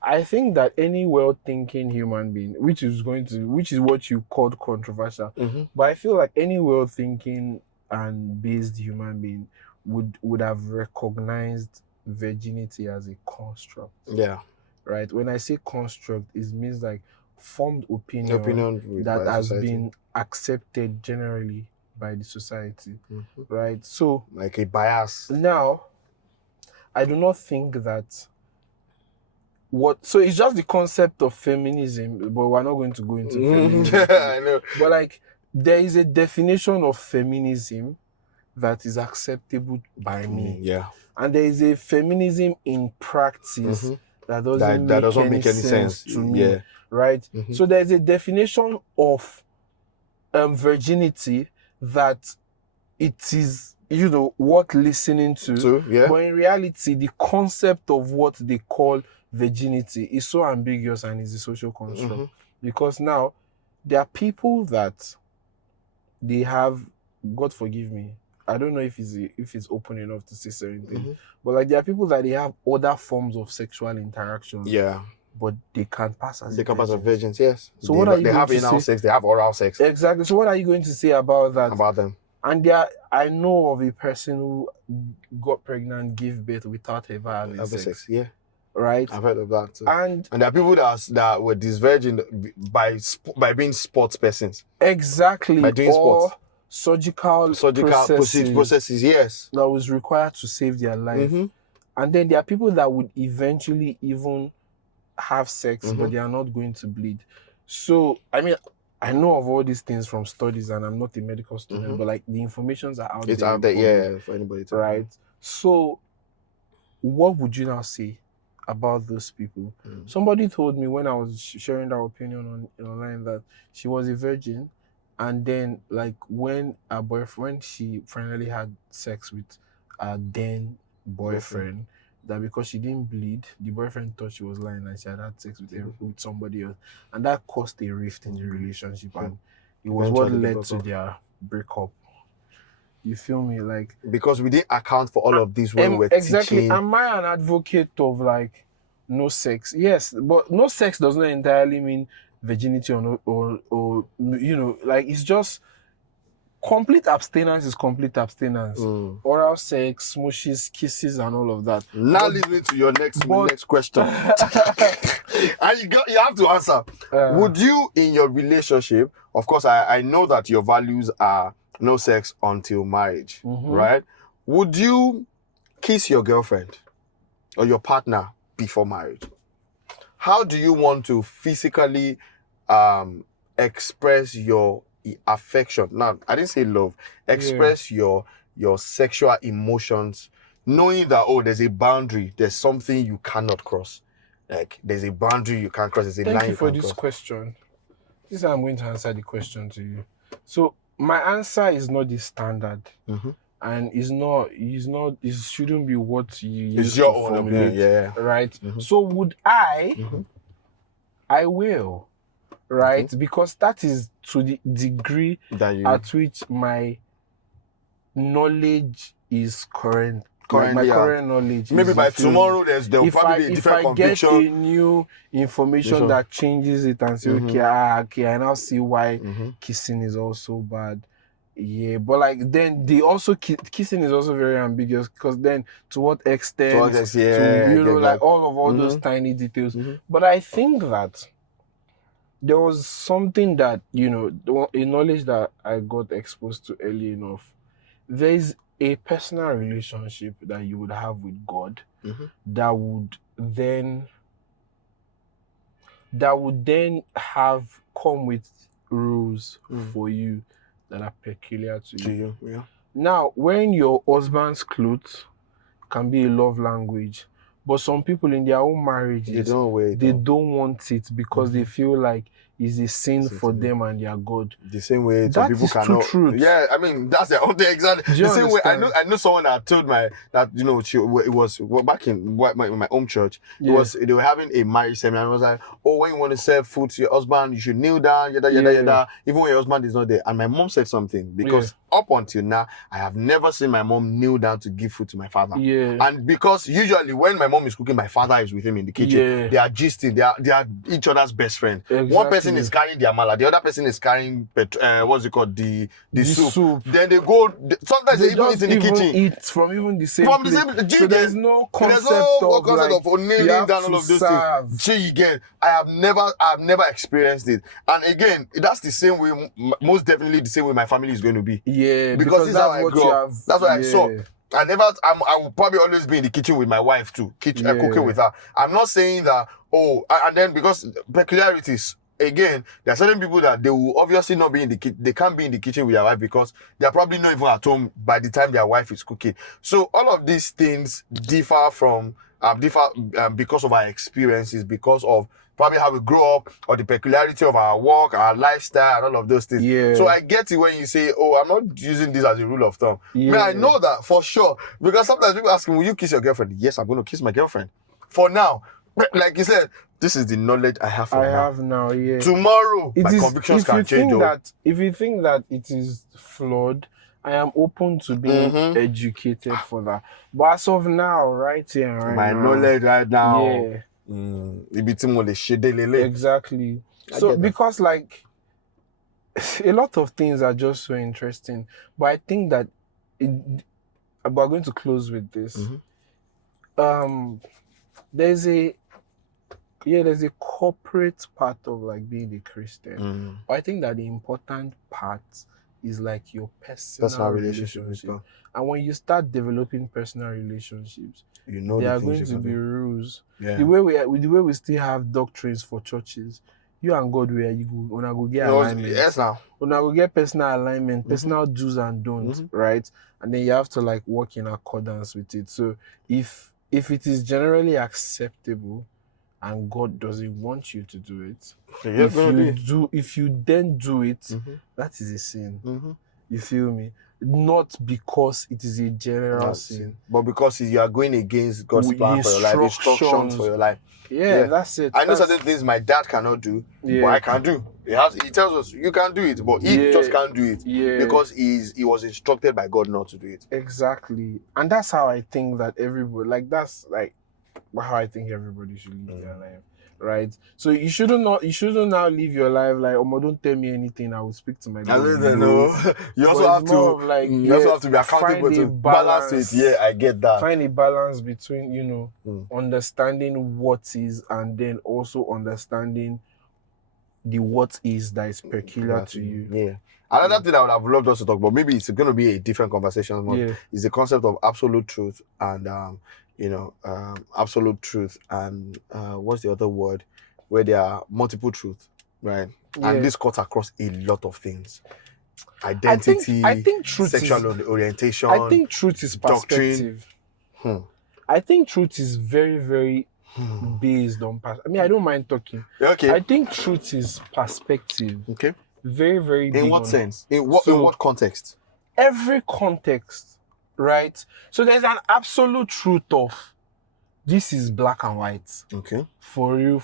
I think that any well-thinking human being, which is what you called controversial, but I feel like any well-thinking and based human being would have recognized virginity as a construct. Yeah. Right. When I say construct, it means like formed opinion that has been accepted generally by the society. Right. So like a bias. Now, I do not think that so it's just the concept of feminism, but we're not going to go into feminism. I know. But like, there is a definition of feminism that is acceptable by me. Yeah. And there is a feminism in practice that doesn't make any sense to me. Yeah. Right? So there's a definition of virginity that it is, worth listening to. Yeah. But in reality, the concept of what they call virginity is so ambiguous and is a social construct. Because now, there are people that they have, God forgive me, I don't know if it's open enough to say certain things, but like there are people that they have other forms of sexual interaction. Yeah. But they can't pass as virgins, yes. So what are you they going have to anal say? sex, they have oral sex. Exactly. So what are you going to say about that? About them. And I know of a person who got pregnant, gave birth without ever having sex. Yeah. Right? I've heard of that too. And there are people that were disvirgin by being sports persons. Exactly. By doing sports. Surgical processes, yes. That was required to save their life. And then there are people that would eventually even have sex, but they are not going to bleed. So, I mean, I know of all these things from studies, and I'm not a medical student, but like the informations are out there. It's out there, yeah, for anybody to right? So, what would you now say about those people? Somebody told me when I was sharing that opinion online that she was a virgin, and then like when she finally had sex with a then boyfriend, that because she didn't bleed, the boyfriend thought she was lying and she had sex with somebody else, and that caused a rift in the relationship, and it was what led to their breakup. You feel me? Like, because we didn't account for all of this when we're exactly. teaching. Am I an advocate of like no sex? Yes, but no sex does not entirely mean virginity or like it's just complete abstinence is complete abstinence. Oral sex, smooshes, kisses, and all of that. Now lead me to your next question. And you have to answer. Would you, in your relationship, of course, I know that your values are no sex until marriage, right? Would you kiss your girlfriend or your partner before marriage? How do you want to physically express your affection? Now, I didn't say love. Express your sexual emotions, knowing that, there's a boundary, there's something you cannot cross. Like, there's a boundary you can't cross, there's a line you can't cross. Thank you for this question. This is how I'm going to answer the question to you. So, my answer is not the standard. And it shouldn't be what you use to formulate, right? So would I will, right? Because that is to the degree at which my knowledge is current. My current knowledge. Maybe by tomorrow there'll probably be a different conviction. If I get a new information that changes it and say, okay, I now see why kissing is also bad. Yeah, but like then they also kissing is also very ambiguous, because then to what extent, like all those tiny details. But I think that there was something that a knowledge that I got exposed to early enough. There is a personal relationship that you would have with God that would then have come with rules for you that are peculiar to you. Now, when your husband's clothes can be a love language, but some people in their own marriages, they don't want it because they feel like is a sin for them and their God. The same way some That people is two cannot. truths. Yeah, I mean that's the own thing exactly. Do you The same way understand? I know someone that told that it was back in my home church. Yeah. They were having a marriage seminar. And it was like, oh, when you want to serve food to your husband, you should kneel down, yada yada Yeah. yada. Even when your husband is not there. And my mom said something because up until now I have never seen my mom kneel down to give food to my father. Yeah. And because usually when my mom is cooking, my father is with him in the kitchen. Yeah. They are gisting. They are each other's best friend. Exactly. One person is carrying the amala, the other person is carrying what's it called, the soup. Then they go. Sometimes they even eat in the kitchen. Eat from even the same. From the plate. same. So there's no concept of kneeling you have down all to of those serve. things. See, again, I have never experienced it. And again, that's the same way. Most definitely the same way my family is going to be. Yeah, because this is how I what grew you up. have. That's what I saw. Yeah. I will probably always be in the kitchen with my wife too, cooking with her. I'm not saying that, and then because peculiarities, again, there are certain people that they will obviously not be in the kitchen. They can't be in the kitchen with their wife because they are probably not even at home by the time their wife is cooking. So all of these things differ because of our experiences, because of probably how we grow up, or the peculiarity of our work, our lifestyle, and all of those things. Yeah. So I get it when you say, oh, I'm not using this as a rule of thumb. Yeah. I know that for sure. Because sometimes people ask me, will you kiss your girlfriend? Yes, I'm going to kiss my girlfriend. For now. Like you said, this is the knowledge I have now, yeah. Tomorrow, my convictions can change. If you think that it is flawed, I am open to being educated for that. But as of now, right here, my knowledge right now. Yeah. Exactly. So because like a lot of things are just so interesting, but I think that we're going to close with this. There's a corporate part of like being a Christian. But I think that the important part is like your personal relationship. And when you start developing personal relationships, there are going to be rules. Yeah. The way we still have doctrines for churches, you and God where you go, una go get alignment. Yes, now. Una go get personal alignment, personal do's and don'ts, right? And then you have to like work in accordance with it. So if it is generally acceptable and God doesn't want you to do it, if you then do it, that is a sin. You feel me? Not because it is a general sin, but because you are going against God's plan for your life, instructions for your life. Yeah, that's it. I know certain things my dad cannot do, but I can do. He tells us you can do it, but he just can't do it because he was instructed by God not to do it. Exactly, and that's how I think that everybody how I think everybody should live their life. Right, so you shouldn't now live your life like, don't tell me anything. I will speak to my God. You also have to you also have to be accountable to balance it. Yeah, I get that. Find a balance between understanding what is and then also understanding the what is that is peculiar to you. Yeah. Another thing I would have loved us to talk about, maybe it's going to be a different conversation, is the concept of absolute truth and absolute truth and what's the other word where there are multiple truths, right? And this cuts across a lot of things. Identity, I think truth sexual orientation. I think truth is perspective. I think truth is very, very based on perspective. I don't mind talking. Okay. I think truth is perspective. Okay. Very, very big. In what sense? In what context? Every context. Right, so there's an absolute truth of this is black and white. Okay, for you,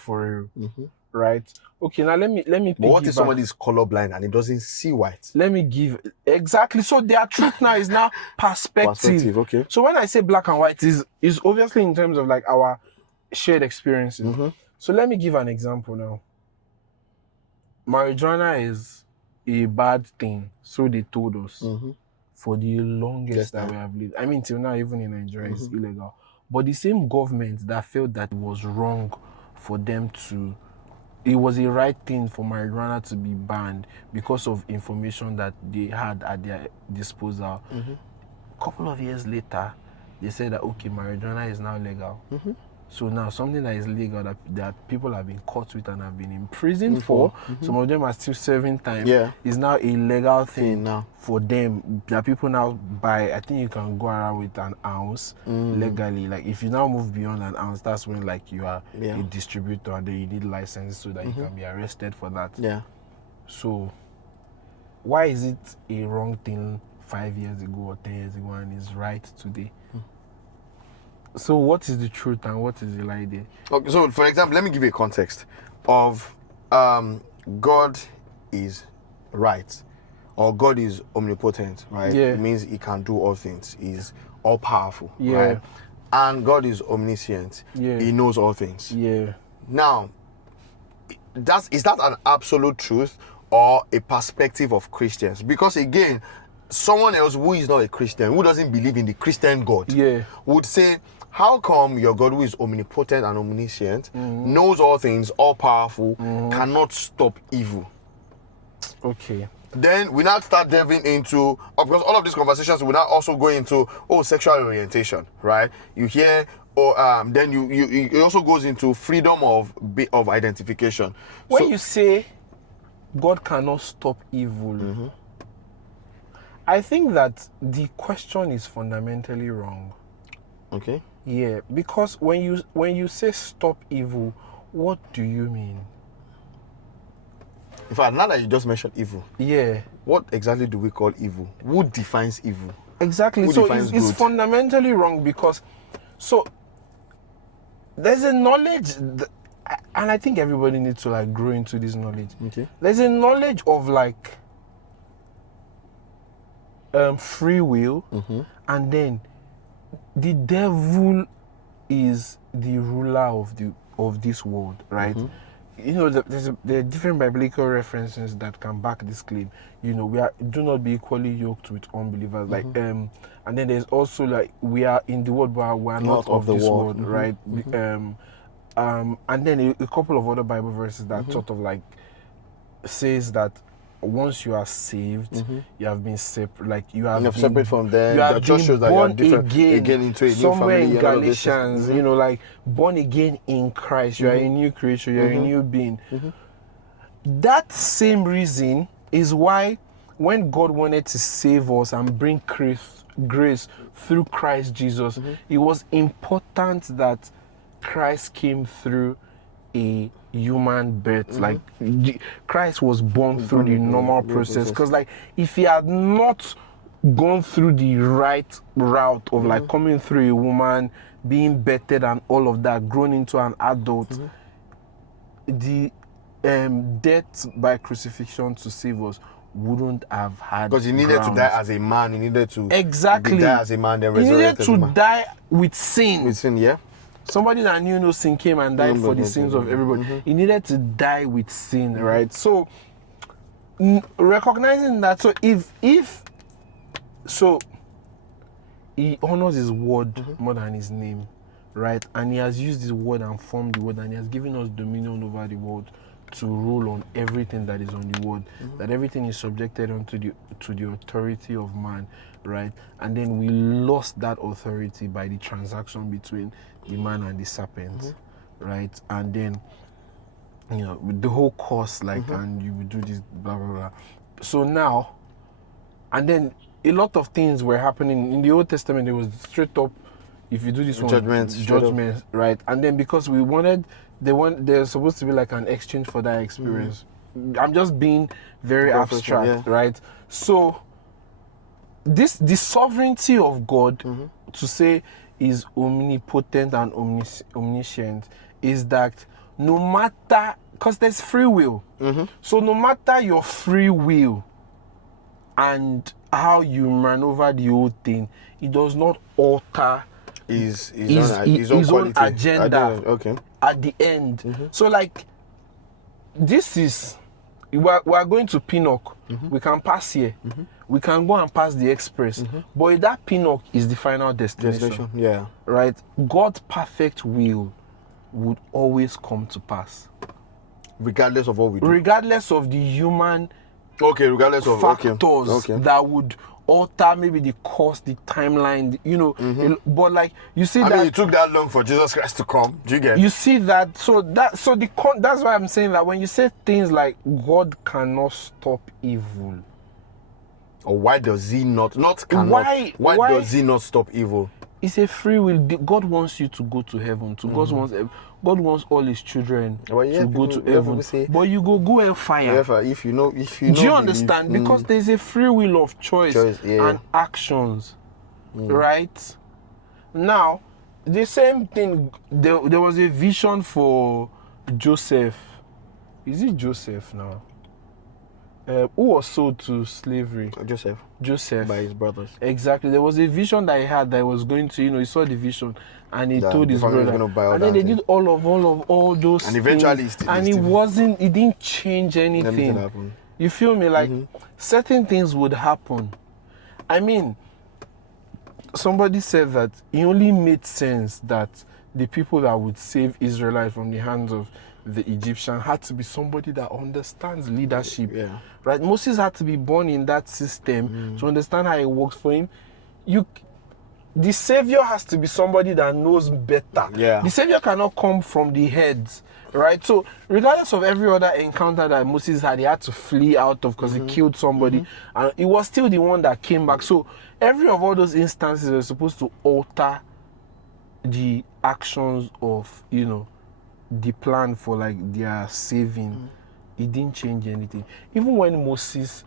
right? Okay, now let me. But what if somebody is colorblind and he doesn't see white? Let me give exactly. So their truth now is now perspective. Okay. So when I say black and white is obviously in terms of like our shared experiences. So let me give an example now. Marijuana is a bad thing, so they told us. For the longest that we have lived. Till now, even in Nigeria, it's illegal. But the same government that felt that it was wrong for them it was a right thing for marijuana to be banned because of information that they had at their disposal. A couple of years later, they said that, okay, marijuana is now legal. So now something that is legal that people have been caught with and have been imprisoned for, some of them are still serving time, is now a legal thing now for them. That people now buy, I think you can go around with an ounce legally. Like if you now move beyond an ounce, that's when like you are a distributor and then you need license so that you can be arrested for that. Yeah. So why is it a wrong thing 5 years ago or 10 years ago and is right today? So what is the truth and what is the lie there? Okay, so for example, let me give you a context of God is right, or God is omnipotent, right? Yeah. It means he can do all things. He's all powerful, Yeah. right? And God is omniscient. Yeah. He knows all things. Yeah. Now, is that an absolute truth or a perspective of Christians? Because again, someone else who is not a Christian, who doesn't believe in the Christian God, would say, how come your God, who is omnipotent and omniscient, knows all things, all powerful, cannot stop evil? Okay. Then we now start delving into, because all of these conversations will now also go into, sexual orientation, right? You hear, then you it also goes into freedom of identification. When you say God cannot stop evil, I think that the question is fundamentally wrong. Okay. Yeah, because when you say stop evil, what do you mean? In fact, now that you just mentioned evil, what exactly do we call evil? Who defines evil? Exactly. Who So defines it's good? fundamentally wrong because, so there's a knowledge, and I think everybody needs to like grow into this knowledge. Okay. There's a knowledge of like free will, and then the devil is the ruler of this world, right? You know, there are different biblical references that can back this claim. You know, do not be equally yoked with unbelievers. Like, and then there's also like, we are in the world, but we are not of this world, right? And then a couple of other Bible verses that sort of like says that once you are saved, you have been separate. Like you have been separate from them. You have The church been shows that you are born different again into a new somewhere family. in Galatians, you know, like born again in Christ. You are a new creature. You are a new being. That same reason is why when God wanted to save us and bring grace through Christ Jesus, it was important that Christ came through a human birth. Like Christ was born through the normal process, because like if he had not gone through the right route of like coming through a woman, being birthed and all of that, grown into an adult, the death by crucifixion to save us wouldn't have had, because he needed to die as a man. He needed to die as a man, then he resurrect needed as a to man. die with sin. With sin, yeah. Somebody that knew no sin came and died for the sins of everybody. He needed to die with sin, right? So, recognizing that, so so he honors his word more than his name, right? And he has used his word and formed the word, and he has given us dominion over the world to rule on everything that is on the world, that everything is subjected unto the authority of man, right? And then we lost that authority by the transaction between the man and the serpent, right? And then, you know, with the whole course, like, and you would do this, blah, blah, blah. So now, and then a lot of things were happening. In the Old Testament, it was straight up, if you do this judgment, right? And then because there's supposed to be like an exchange for that experience. I'm just being very abstract, right? So, the sovereignty of God, to say is omnipotent and omniscient, is that no matter, because there's free will, so no matter your free will and how you maneuver the whole thing, it does not alter his own agenda at the end. So like, this is, we are going to Pinnock. We can pass here. We can go and pass the express. But that Pinnock is the final destination. Yeah. Right? God's perfect will would always come to pass. Regardless of what we do. Regardless of the human regardless of factors that would alter maybe the course, the timeline, you know. But like you see I that mean, it took that long for Jesus Christ to come. Do you get? you see that that's why I'm saying that when you say things like God cannot stop evil, Or why does he not? Why does he not stop evil? it's a free will. God wants you to go to heaven. God wants all his children Well, yeah, to go people- to yeah, heaven. people say- But you go hellfire. If you know, Do you understand? Because there's a free will of choice, yeah. and actions, right? Now, the same thing. There was a vision for Joseph. Is it Joseph now? Who was sold to slavery? Joseph. by his brothers. Exactly. There was a vision that he had that he was going to, he saw the vision and he That told the his family was brother. gonna buy all And then that they thing. did all those And eventually things, it's still- and it didn't change anything. Anything happened. You feel me? Like certain things would happen. I mean, somebody said that it only made sense that the people that would save Israelites from the hands of the Egyptian had to be somebody that understands leadership. Yeah. Right? Moses had to be born in that system to understand how it works for him. The savior has to be somebody that knows better. Yeah. The savior cannot come from the heads, right? So regardless of every other encounter that Moses had, he had to flee out of because he killed somebody, and he was still the one that came back. So every of all those instances were supposed to alter the actions of, you know, the plan for like their saving. It didn't change anything. Even when Moses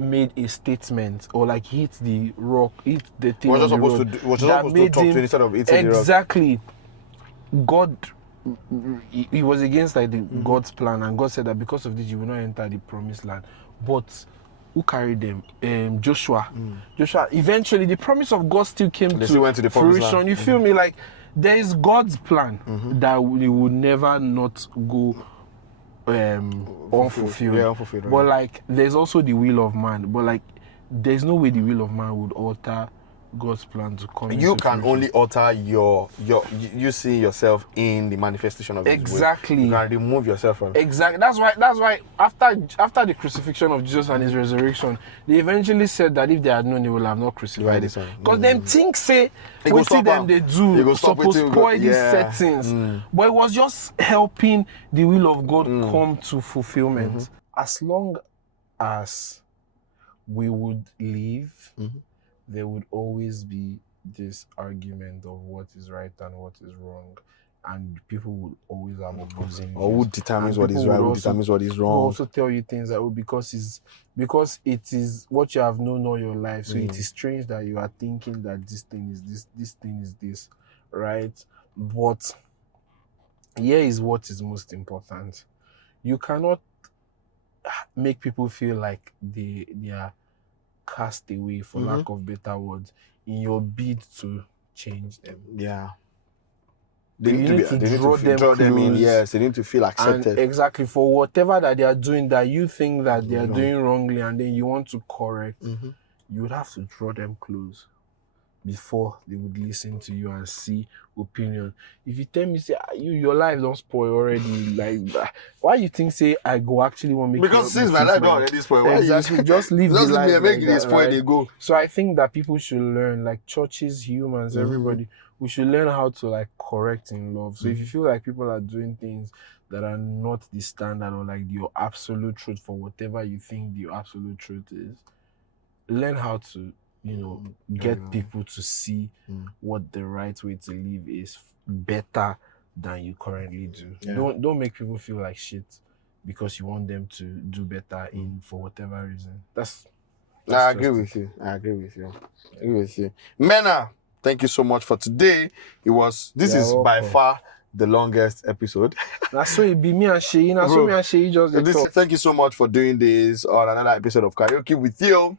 made a statement or like hit the rock, hit the thing Was on just the supposed road, to do- was just that supposed to made talk to him- instead of hitting the rock. exactly. God, he was against like the God's plan, and God said that because of this you will not enter the promised land. But who carried them? Joshua. Joshua. Eventually, the promise of God still came They still went to the promised fruition. land. You feel me? Like there is God's plan that we would never not go unfulfilled. Yeah, unfulfilled, But right. like there's also the will of man. But like there's no way the will of man would alter God's plan to come. You into can fruition. only alter you see yourself in the manifestation of His will. Exactly. You can remove yourself from. Exactly. That's why after the crucifixion of Jesus and his resurrection, they eventually said that if they had known, they would have not crucified Right, him. this one. Because them things say go what stop them am. they It do go stop supposed wetin to go- spoil these yeah. settings. But it was just helping the will of God come to fulfillment. As long as we would live, there would always be this argument of what is right and what is wrong, and people would always have opposing Or who views. determines And what is people right, would who also- determines what is people wrong. also tell you things that because it is what you have known all your life. So it is strange that you are thinking that this thing is this thing is this, right? But here is what is most important. You cannot make people feel like they are cast away, for lack of better words, in your bid to change them. Yeah. You need to draw them draw them in. close. Yes, they need to feel And accepted. exactly for whatever that they are doing that you think that they are doing wrongly, and then you want to correct, you would have to draw them close before they would listen to you and see opinion. If you tell me say your life don't spoil already, like why you think say I go actually want to make Because you since my life don't already spoil, why exactly you just live the just life make like it that, spoil right? they go. So I think that people should learn, like churches, humans, everybody, we should learn how to like correct in love. So if you feel like people are doing things that are not the standard or like your absolute truth for whatever you think the absolute truth is, learn how to, get people to see what the right way to live is better than you currently do. Yeah. Don't make people feel like shit because you want them to do better for whatever reason. I agree with you. I agree with you. Mena, thank you so much for today. This is by welcome. far the longest episode. That's so it be me and Shay. That's so me and Shay just dey talk. Thank you so much for doing this on another episode of Karaoke with Theo.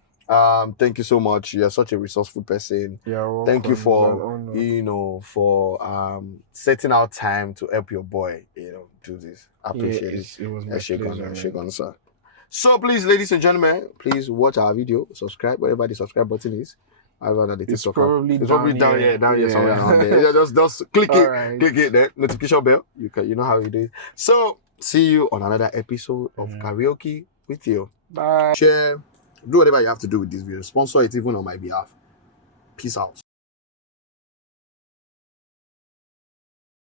Thank you so much. You're such a resourceful person. You're Thank you welcome. It's an honor. for setting out time to help your boy, do this. I appreciate it. It was my pleasure, Shake man. on, sir. So please, ladies and gentlemen, please watch our video, subscribe, wherever the subscribe button is. It's probably down here, somewhere Yeah. around there. Yeah, just click it, Alright. click it, the notification bell. You know how you do it. So see you on another episode of Karaoke with Theo. Bye. Share, Do whatever you have to do with this video. Sponsor it even on my behalf. Peace out.